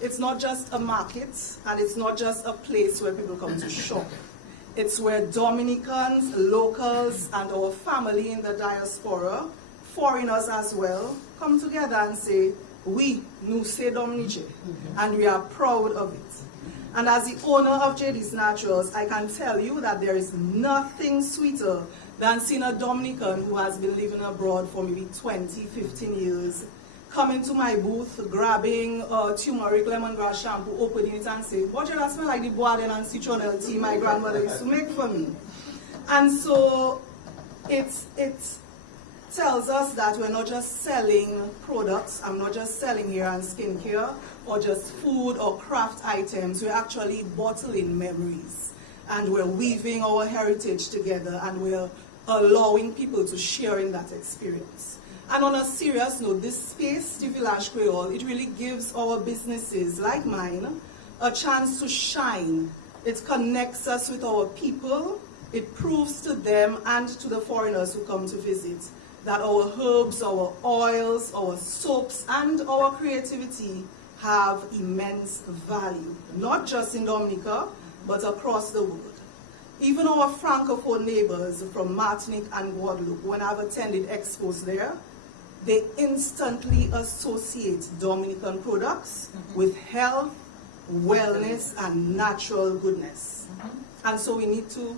It's not just a market, and it's not just a place where people come to shop. It's where Dominicans, locals, and our family in the diaspora, foreigners as well, come together and say, we, nous c'est Dominique, and we are proud of it. And as the owner of JD's Naturals, I can tell you that there is nothing sweeter than seeing a Dominican who has been living abroad for maybe 20, 15 years, coming to my booth, grabbing turmeric lemongrass shampoo, opening it and saying, what that smell like the boisden and citronelle tea my grandmother used to make for me. And so it tells us that we're not just selling products, I'm not just selling hair and skincare, or just food or craft items, we're actually bottling memories. And we're weaving our heritage together, and we're allowing people to share in that experience. And on a serious note, this space, the Vilaj Kweyol, it really gives our businesses like mine a chance to shine. It connects us with our people. It proves to them and to the foreigners who come to visit that our herbs, our oils, our soaps, and our creativity have immense value, not just in Dominica, but across the world. Even our Francophone neighbors from Martinique and Guadeloupe, when I've attended expos there, they instantly associate Dominican products with health, wellness, and natural goodness. And so we need to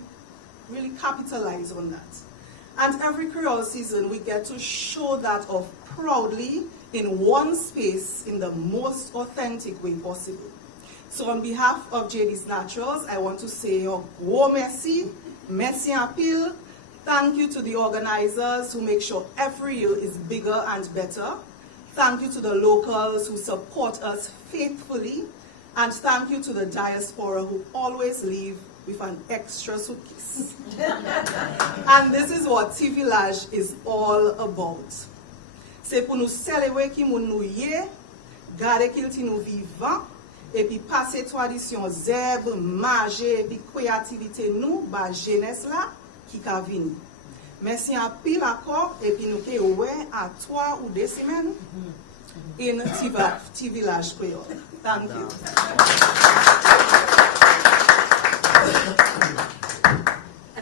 really capitalize on that. And every Creole season, we get to show that off proudly in one space in the most authentic way possible. So on behalf of JD's Naturals, I want to say, oh merci, merci en pile. Thank you to the organizers who make sure every year is bigger and better. Thank you to the locals who support us faithfully. And thank you to the diaspora who always leave with an extra suitcase. And this is what Tea Vilaj is all about. C'est pour nous célébrer qui nous yé, garder qu'il nous vivant, et puis passer tradition zèbre, manger, et puis créativité nous, ba jeunesse là, qui ka vini. Merci en pile encore, et puis nous ke oué à 3 ou 2 semaines in Tea Vilaj Kweyol. Thank you.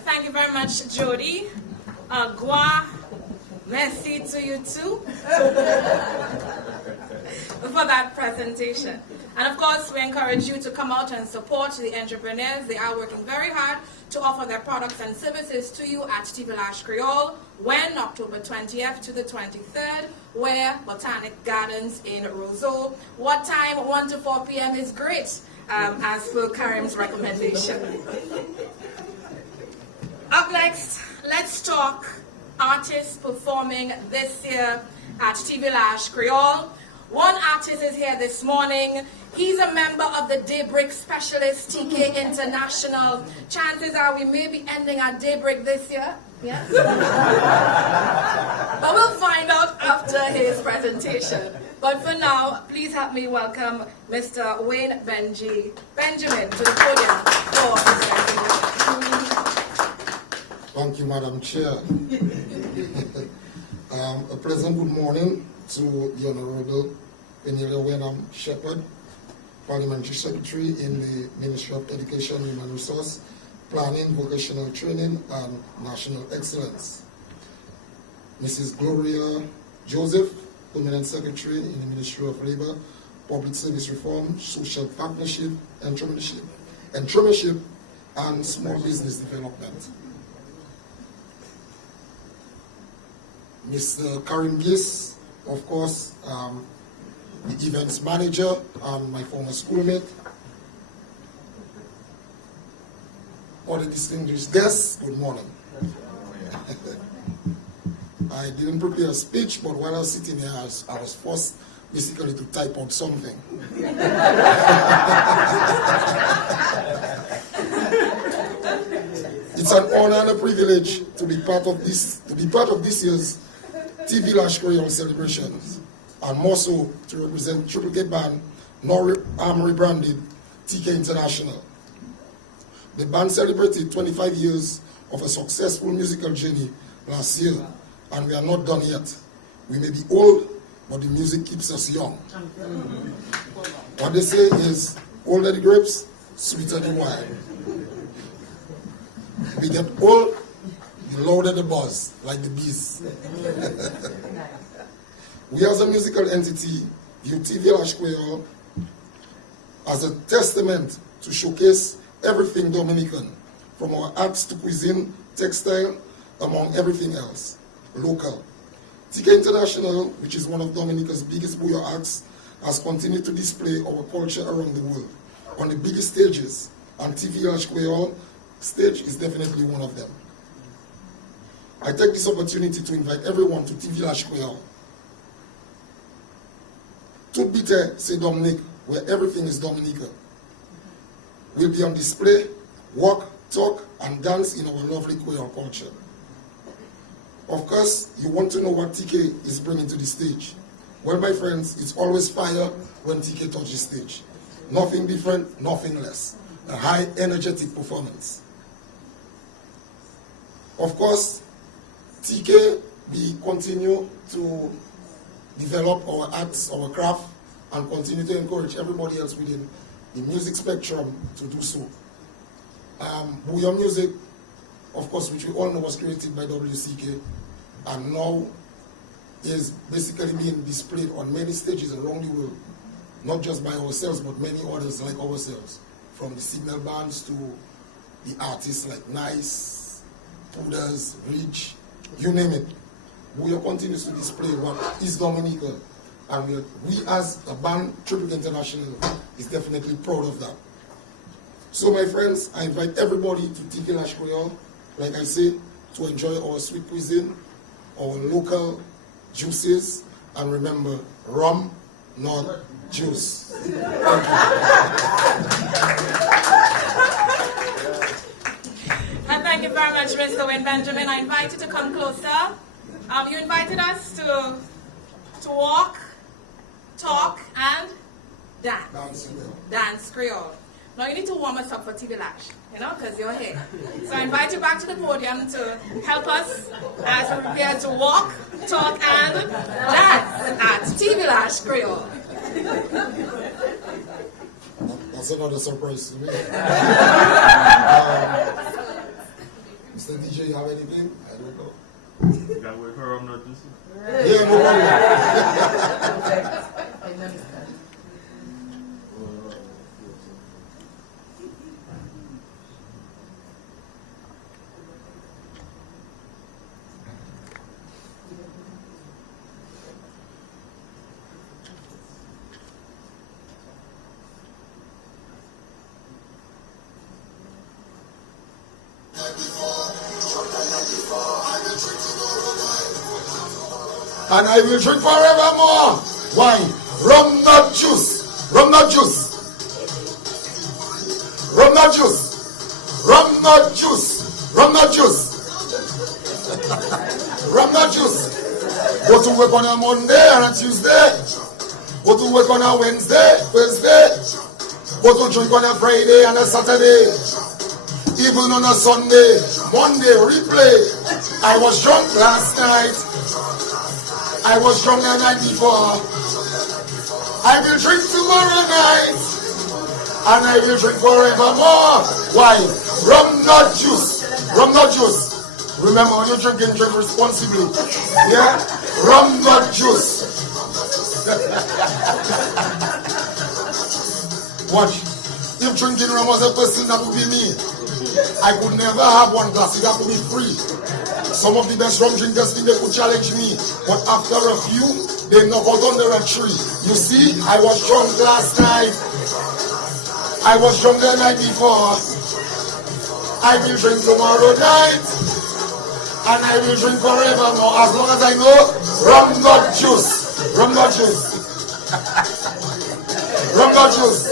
Thank you very much, Jody. Gwa, merci to you too for that presentation. And of course, we encourage you to come out and support the entrepreneurs. They are working very hard to offer their products and services to you at Vilaj Kweyol, when October 20th to the 23rd, where Botanic Gardens in Roseau. What time? 1 to 4 p.m. is great, as per Karim's recommendation. Up next, let's talk artists performing this year at Vilaj Kweyol. One artist is here this morning. He's a member of the Daybreak Specialist, TK International. Chances are we may be ending our Daybreak this year. Yes? But we'll find out after his presentation. But for now, please help me welcome Mr. Wayne Benjamin to the podium for his presentation. Thank you, Madam Chair. A pleasant good morning to the Honorable Penela Wenham Shepherd, Parliamentary Secretary in the Ministry of Education, Human Resource, Planning, Vocational Training, and National Excellence. Mrs. Gloria Joseph, Permanent Secretary in the Ministry of Labor, Public Service Reform, Social Partnership, Entrepreneurship, and Small Business Development. Mr. Karim Gis, of course, the events manager and my former schoolmate. All the distinguished guests, good morning. I didn't prepare a speech, but while I was sitting here, I was forced basically to type out something. It's an honor and a privilege to be part of this year's Vilaj Kweyol celebrations, and more so to represent Triple K Band, now rebranded TK International. The band celebrated 25 years of a successful musical journey last year, and we are not done yet. We may be old, but the music keeps us young. What they say is, older the grapes, sweeter the wine. We get old, the louder the buzz, like the bees. We as a musical entity view Vilaj Kweyol as a testament to showcase everything Dominican, from our arts to cuisine, textile, among everything else, local. TK International, which is one of Dominica's biggest bouillon acts, has continued to display our culture around the world on the biggest stages, and Vilaj Kweyol stage is definitely one of them. I take this opportunity to invite everyone to Vilaj Kweyol. Tout bite, c'est Dominique, where everything is Dominica. We'll be on display, walk, talk, and dance in our lovely Kweyol culture. Of course, you want to know what TK is bringing to the stage. Well, my friends, it's always fire when TK touches stage. Nothing different, nothing less. A high energetic performance. Of course, TK, we continue to develop our arts, our craft, and continue to encourage everybody else within the music spectrum to do so. Bouillon music, of course, which we all know was created by WCK, and now is basically being displayed on many stages around the world, not just by ourselves, but many others like ourselves, from the signal bands to the artists like Nice, Pudas, Rich, you name it. Bouillon continues to display what is Dominica, and we as a band, Triple K International, is definitely proud of that. So my friends, I invite everybody to Vilaj Kweyol, like I say, to enjoy our sweet cuisine, our local juices, and remember, rum, not juice. And thank you very much, Mr. Wayne Benjamin. I invite you to come closer. You invited us to walk, talk, and dance. Dance Creole. Now you need to warm us up for Vilaj, because you're here. So I invite you back to the podium to help us as we prepare to walk, talk, and dance at Vilaj Creole. That's another surprise to me. Mr. DJ, you have anything? I don't know. You gotta wait for her, I'm not just. Yeah, no worries. And I will drink forevermore. Why? Rum not juice. Rum not juice. Rum not juice. Rum not juice. Rum not juice. Rum not juice. Go to work on a Monday and a Tuesday. Go to work on a Wednesday, Thursday. Go to drink on a Friday and a Saturday. Even on a Sunday. Monday, replay. I was drunk last night. I was drunk the night before. I will drink tomorrow night. And I will drink forevermore. Why? Rum not juice. Rum not juice. Remember, when you're drinking, drink responsibly. Yeah? Rum not juice. Watch. If drinking rum was a person, that would be me. I could never have one glass. It had to be free. Some of the best rum drinkers think they could challenge me, but after a few, they knock out under a tree. You see, I was drunk last night. I was drunk the night before. I will drink tomorrow night, and I will drink forevermore, as long as I know rum not juice. Rum not juice. Rum not juice.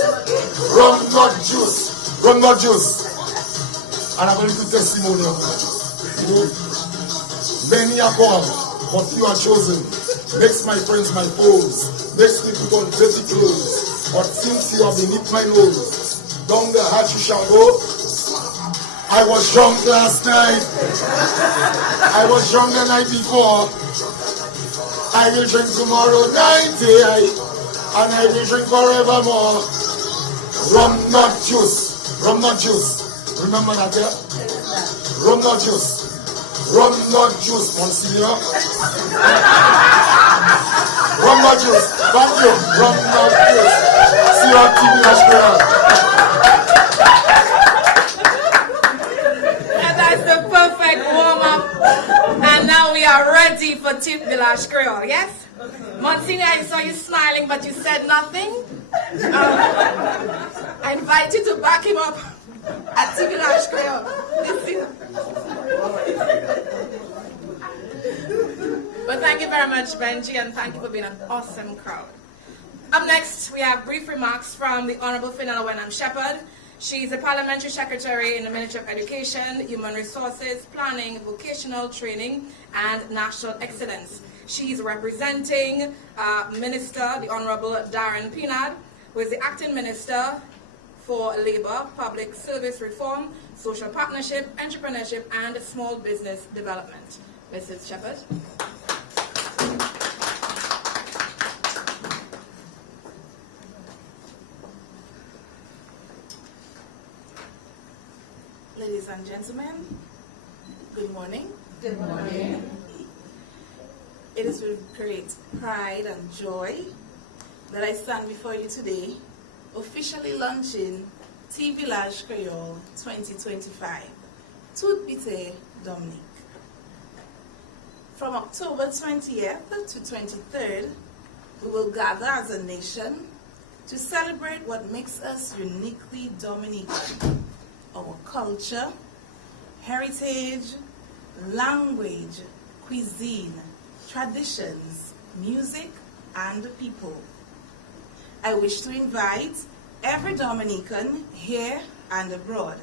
Rum not juice. Rum not juice. And I have a little testimony of that. You know, many are called, but few are chosen. Makes my friends my foes. Makes me put on dirty clothes. But since you have beneath my nose, down the hatch you shall go. I was drunk last night. I was drunk the night before. I will drink tomorrow night, and I will drink forevermore. Rum not juice. Rum not juice. Remember that, yeah? Rum not juice. Rum not juice, Monsignor. Rum not juice. Thank you. Rum not juice. See you on TV National. And that's the perfect warm-up. And now we are ready for Tip Vilaj Kweyol, yes? Monsignor, I saw you smiling, but you said nothing. I invite you to back him up at Tip Vilaj Kweyol this season. But thank you very much, Benji, and thank you for being an awesome crowd. Up next, we have brief remarks from the Honorable Fenella Wenham Shepherd. She's the Parliamentary Secretary in the Ministry of Education, Human Resources, Planning, Vocational Training, and National Excellence. She's representing Minister, the Honorable Darren Pinard, who is the Acting Minister for Labour, Public Service Reform, Social Partnership, Entrepreneurship, and Small Business Development. Mrs. Shepherd. Ladies and gentlemen, good morning. Good morning. It is with great pride and joy that I stand before you today, officially launching T Vilaj Kweyol 2025, Tout Bite Dominique. From October 20th to 23rd, we will gather as a nation to celebrate what makes us uniquely Dominican: our culture, heritage, language, cuisine, traditions, music, and people. I wish to invite every Dominican here and abroad.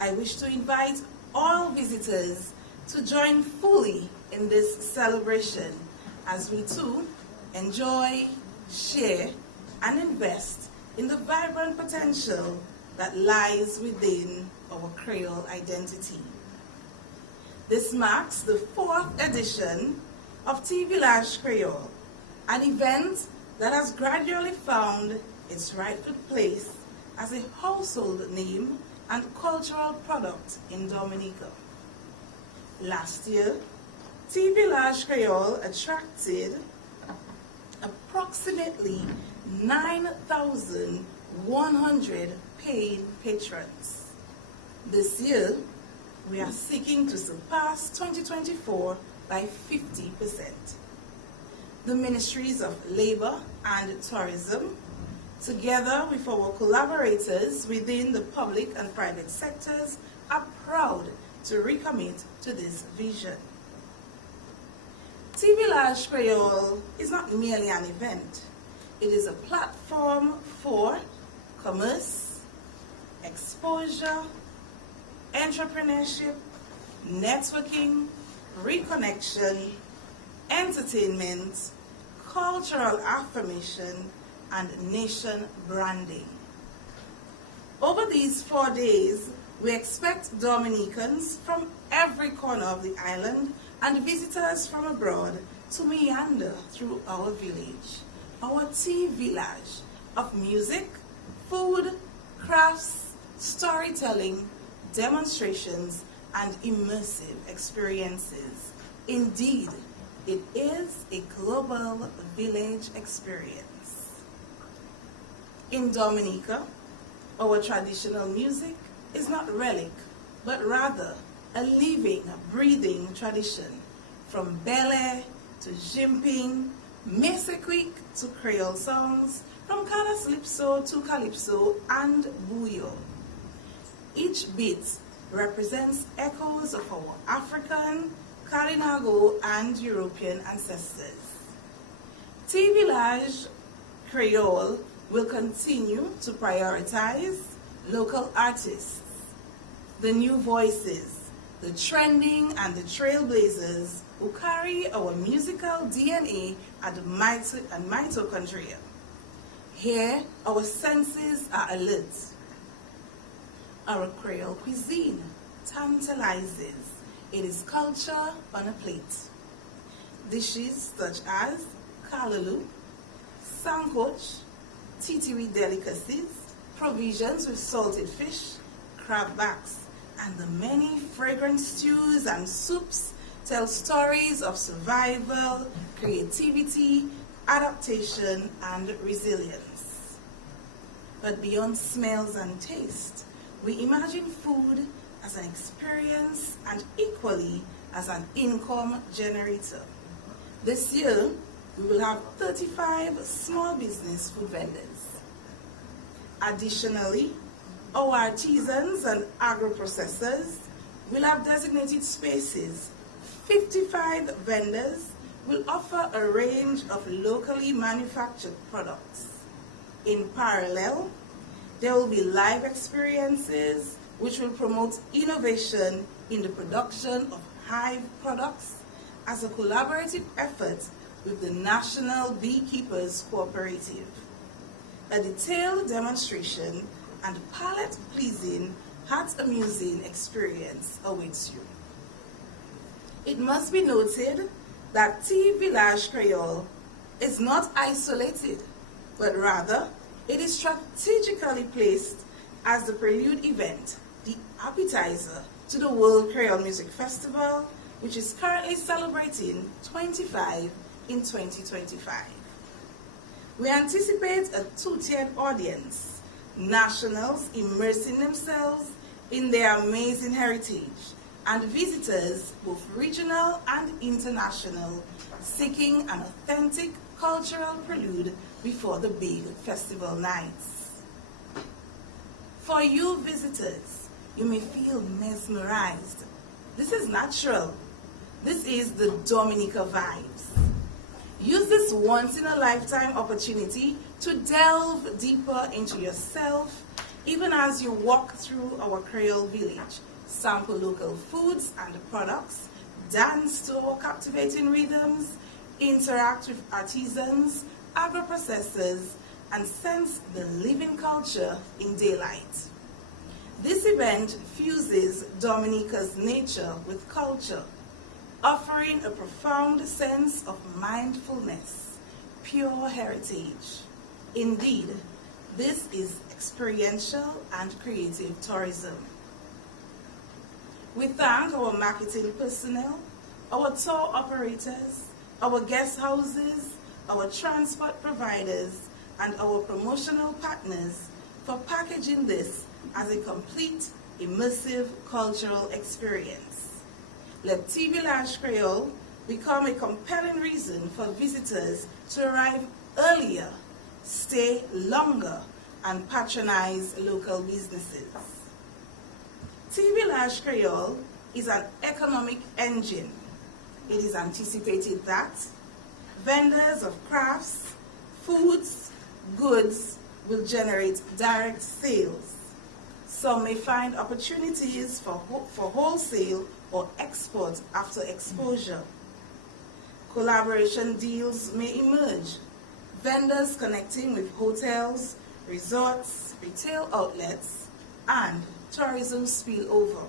I wish to invite all visitors to join fully in this celebration as we too enjoy, share, and invest in the vibrant potential that lies within our Creole identity. This marks the 4th edition of T Vilaj Kweyol, an event that has gradually found its rightful place as a household name and cultural product in Dominica. Last year, T Vilaj Kweyol attracted approximately 9,100 paying patrons. This year, we are seeking to surpass 2024 by 50%. The Ministries of Labour and Tourism, together with our collaborators within the public and private sectors, are proud to recommit to this vision. T Vilaj Kweyol is not merely an event. It is a platform for commerce, exposure, entrepreneurship, networking, reconnection, entertainment, cultural affirmation, and nation branding. Over these 4 days, we expect Dominicans from every corner of the island and visitors from abroad to meander through our village, our tea village of music, food, crafts, storytelling, demonstrations, and immersive experiences. Indeed, it is a global village experience. In Dominica, our traditional music is not relic, but rather a living, breathing tradition, from Bele to Jimping, Mesequic to Creole songs, from Calypso to Calypso and Buyo. Each beat represents echoes of our African, Kalinago, and European ancestors. T Vilaj Kweyol will continue to prioritize local artists, the new voices, the trending and the trailblazers who carry our musical DNA and mitochondria. Here, our senses are alert. Our Creole cuisine tantalizes. It is culture on a plate. Dishes such as kalaloo, sancoch, titiwi delicacies, provisions with salted fish, crab backs, and the many fragrant stews and soups tell stories of survival, creativity, adaptation, and resilience. But beyond smells and taste, we imagine food as an experience and equally as an income generator. This year, we will have 35 small business food vendors. Additionally, our artisans and agro-processors will have designated spaces. 55 vendors will offer a range of locally manufactured products. In parallel, there will be live experiences which will promote innovation in the production of hive products as a collaborative effort with the National Beekeepers Cooperative. A detailed demonstration and palate-pleasing, heart-amusing experience awaits you. It must be noted that Vilaj Kweyol is not isolated, but rather it is strategically placed as the prelude event, the appetizer to the World Creole Music Festival, which is currently celebrating 25 in 2025. We anticipate a two-tiered audience, nationals immersing themselves in their amazing heritage, and visitors, both regional and international, seeking an authentic cultural prelude before the big festival nights. For you visitors, you may feel mesmerized. This is natural. This is the Dominica vibes. Use this once-in-a-lifetime opportunity to delve deeper into yourself, even as you walk through our Creole village. Sample local foods and products, dance to our captivating rhythms, interact with artisans, agro-processors, and sense the living culture in daylight. This event fuses Dominica's nature with culture, offering a profound sense of mindfulness, pure heritage. Indeed, this is experiential and creative tourism. We thank our marketing personnel, our tour operators, our guest houses, our transport providers, and our promotional partners for packaging this as a complete, immersive cultural experience. Let Vilaj Kweyol become a compelling reason for visitors to arrive earlier, stay longer, and patronize local businesses. Vilaj Kweyol is an economic engine. It is anticipated that vendors of crafts, foods, goods will generate direct sales. Some may find opportunities for wholesale or export after exposure. Collaboration deals may emerge. Vendors connecting with hotels, resorts, retail outlets, and tourism spillover.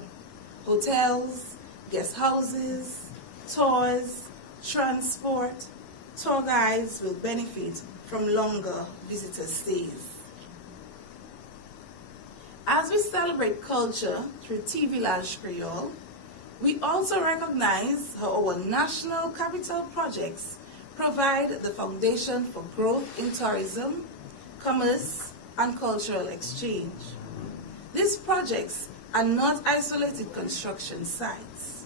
Hotels, guest houses, tours, transport, tour guides will benefit from longer visitor stays. As we celebrate culture through Vilaj Kweyol, we also recognize how our national capital projects provide the foundation for growth in tourism, commerce, and cultural exchange. These projects are not isolated construction sites.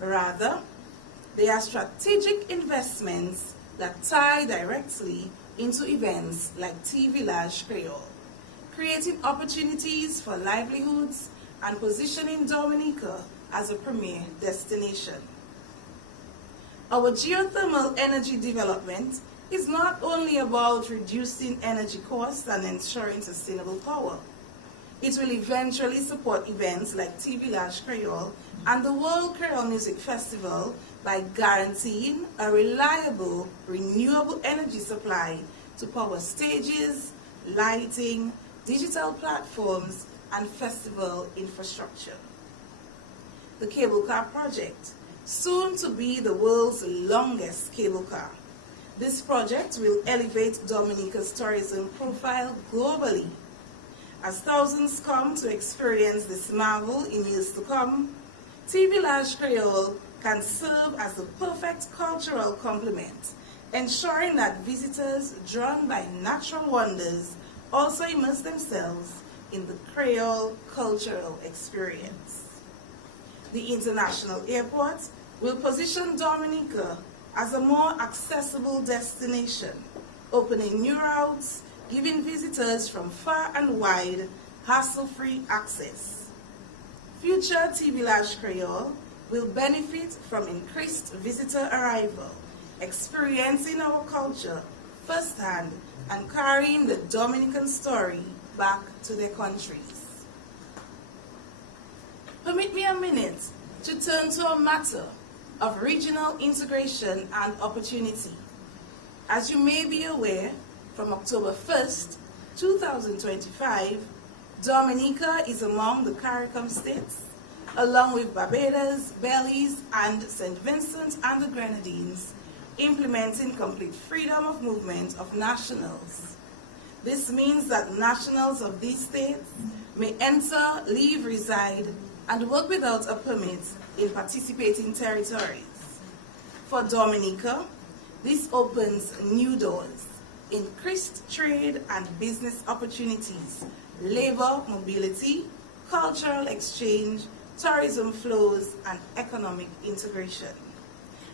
Rather, they are strategic investments that tie directly into events like Vilaj Kweyol, creating opportunities for livelihoods and positioning Dominica as a premier destination. Our geothermal energy development is not only about reducing energy costs and ensuring sustainable power. It will eventually support events like Vilaj Kweyol and the World Creole Music Festival by guaranteeing a reliable, renewable energy supply to power stages, lighting, digital platforms, and festival infrastructure. The cable car project, soon to be the world's longest cable car. This project will elevate Dominica's tourism profile globally. As thousands come to experience this marvel in years to come, Vilaj Kweyol can serve as the perfect cultural complement, ensuring that visitors drawn by natural wonders also immerse themselves in the Creole cultural experience. The international airport will position Dominica as a more accessible destination, opening new routes, giving visitors from far and wide hassle-free access. Future Vilaj Kweyol will benefit from increased visitor arrival, experiencing our culture firsthand and carrying the Dominican story back to their countries. Permit me a minute to turn to a matter of regional integration and opportunity. As you may be aware, from October 1st, 2025, Dominica is among the CARICOM states, along with Barbados, Belize, and St. Vincent and the Grenadines, implementing complete freedom of movement of nationals. This means that nationals of these states may enter, leave, reside, and work without a permit in participating territories. For Dominica, this opens new doors, increased trade and business opportunities, labor mobility, cultural exchange, tourism flows, and economic integration.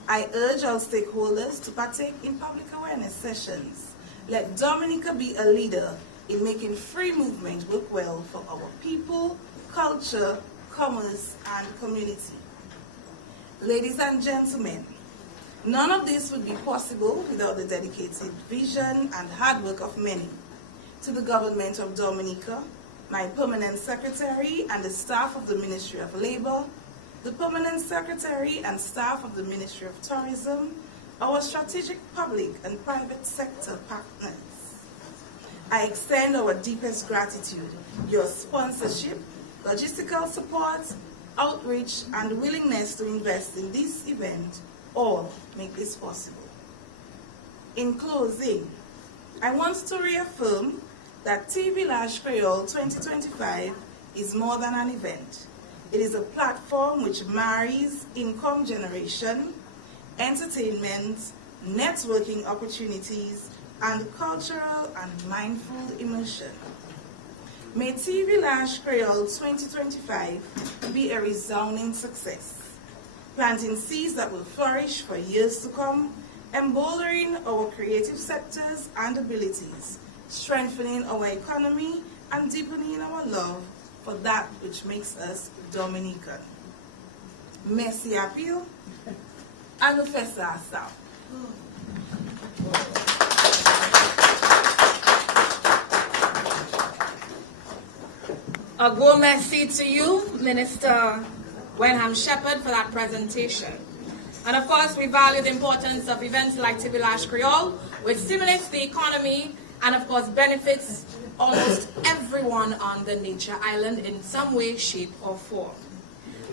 I urge all stakeholders to partake in public awareness sessions. Let Dominica be a leader in making free movement work well for our people, culture, commerce, and community. Ladies and gentlemen, none of this would be possible without the dedicated vision and hard work of many. To the government of Dominica, my permanent secretary and the staff of the Ministry of Labor, the permanent secretary and staff of the Ministry of Tourism, our strategic public and private sector partners. I extend our deepest gratitude. Your sponsorship, logistical support, outreach, and willingness to invest in this event all make this possible. In closing, I want to reaffirm that Vilaj Kweyol 2025 is more than an event. It is a platform which marries income generation, entertainment, networking opportunities, and cultural and mindful immersion. May Vilaj Kweyol 2025 be a resounding success, planting seeds that will flourish for years to come, emboldening our creative sectors and abilities, strengthening our economy, and deepening our love for that which makes us Dominican. Merci à pile, à nous faire ça ensemble. A gros merci to you, Minister Wenham Shepherd, for that presentation. And of course, we value the importance of events like Vilaj Kweyol, which stimulates the economy and of course benefits almost everyone on the nature island in some way, shape, or form.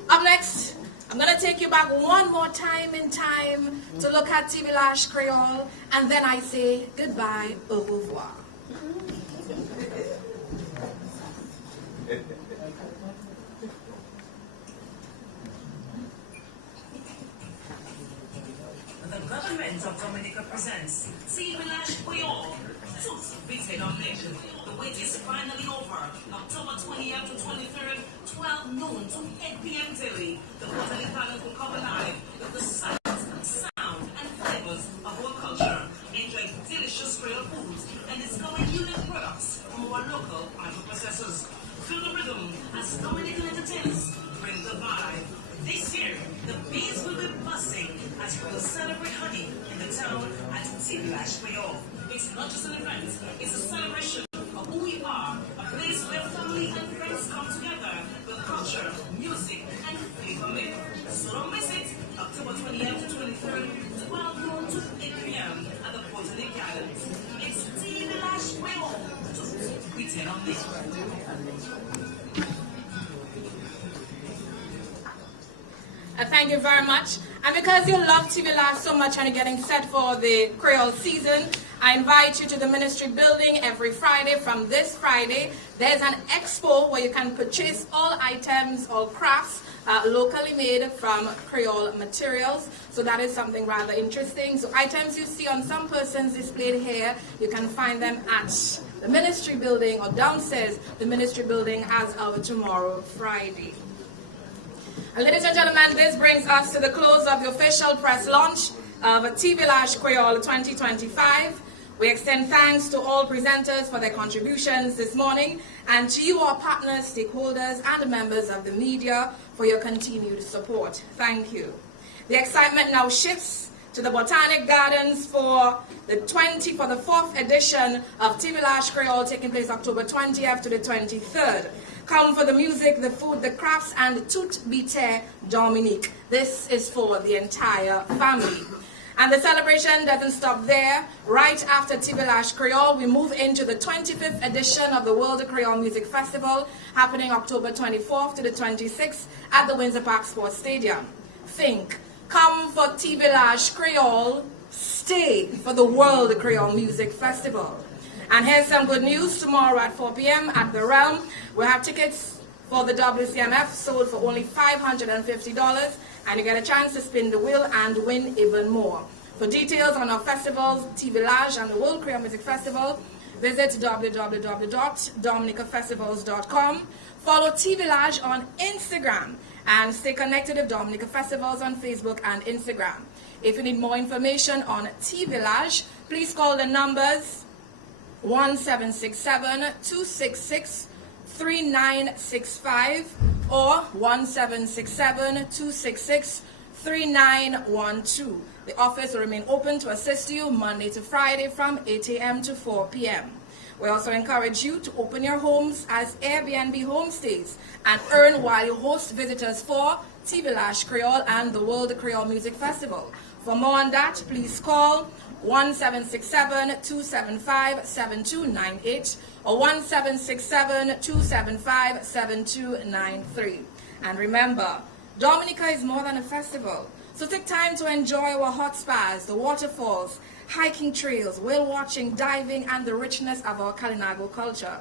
Up next, I'm going to take you back one more time in time to look at Vilaj Kweyol, and then I say goodbye, au revoir. The government of Dominica presents Vilaj Kweyol, Toutes Vite Dominique. The wait is finally over. October 20th to 23rd, 12 noon to 8 p.m. daily. The quarterly talent will come alive with the sights, sound, and flavors of our culture. Enjoy delicious Creole foods and discover unique products from our local agro-processors. Feel the rhythm as Dominican entertainers bring the vibe. This year, the bees will be buzzing as we will celebrate honey in the town at Vilaj Kweyol. It's not just an event, it's a celebration of who we are, a place where family and friends Thank you very much. And because you love Vilaj so much and you're getting set for the Creole season, I invite you to the ministry building every Friday. From this Friday, there's an expo where you can purchase all items or crafts locally made from Creole materials. So that is something rather interesting. So items you see on some persons displayed here, you can find them at the ministry building or downstairs the ministry building as of tomorrow, Friday. Ladies and gentlemen, this brings us to the close of the official press launch of Vilaj Kweyol 2025. We extend thanks to all presenters for their contributions this morning and to you, our partners, stakeholders, and members of the media for your continued support. Thank you. The excitement now shifts to the Botanic Gardens for the 4th edition of Vilaj Kweyol, taking place October 20th to the 23rd. Come for the music, the food, the crafts, and tout bite Dominique. This is for the entire family. And the celebration doesn't stop there. Right after Vilaj Kweyol, we move into the 25th edition of the World Creole Music Festival, happening October 24th to the 26th at the Windsor Park Sports Stadium. Think, come for Vilaj Kweyol, stay for the World Creole Music Festival. And here's some good news. Tomorrow at 4 p.m. at the Realm, we'll have tickets for the WCMF sold for only $550, and you get a chance to spin the wheel and win even more. For details on our festivals, Vilaj and the World Creole Music Festival, visit www.dominicafestivals.com. Follow Vilaj on Instagram and stay connected with Dominica Festivals on Facebook and Instagram. If you need more information on Vilaj, please call the numbers 1767-266-3965 or 1767-266-3912. The office will remain open to assist you Monday to Friday from 8 a.m. to 4 p.m. We also encourage you to open your homes as Airbnb homestays and earn while you host visitors for Vilaj Kweyol and the World Creole Music Festival. For more on that, please call 1767-275-7298 or 1767-275-7293. And remember, Dominica is more than a festival. So take time to enjoy our hot spas, the waterfalls, hiking trails, whale watching, diving, and the richness of our Kalinago culture.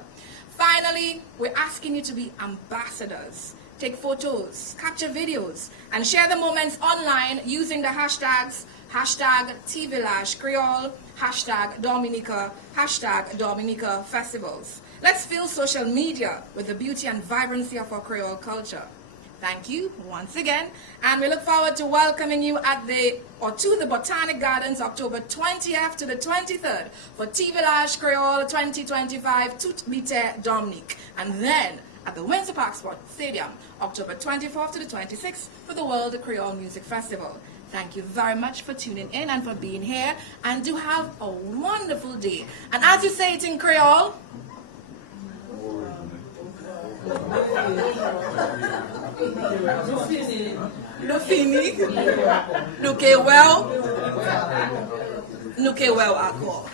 Finally, we're asking you to be ambassadors. Take photos, capture videos, and share the moments online using the hashtags #Vilaj Kweyol, #Dominica, #Dominica Festivals. Let's fill social media with the beauty and vibrancy of our Creole culture. Thank you once again, and we look forward to welcoming you to the Botanic Gardens October 20th to the 23rd for Vilaj Kweyol 2025 Tout Bite Dominique, and then at the Windsor Park Sports Stadium October 24th to the 26th for the World Creole Music Festival. Thank you very much for tuning in and for being here, and do have a wonderful day. And as you say it in Creole, no fini, no que well, encore.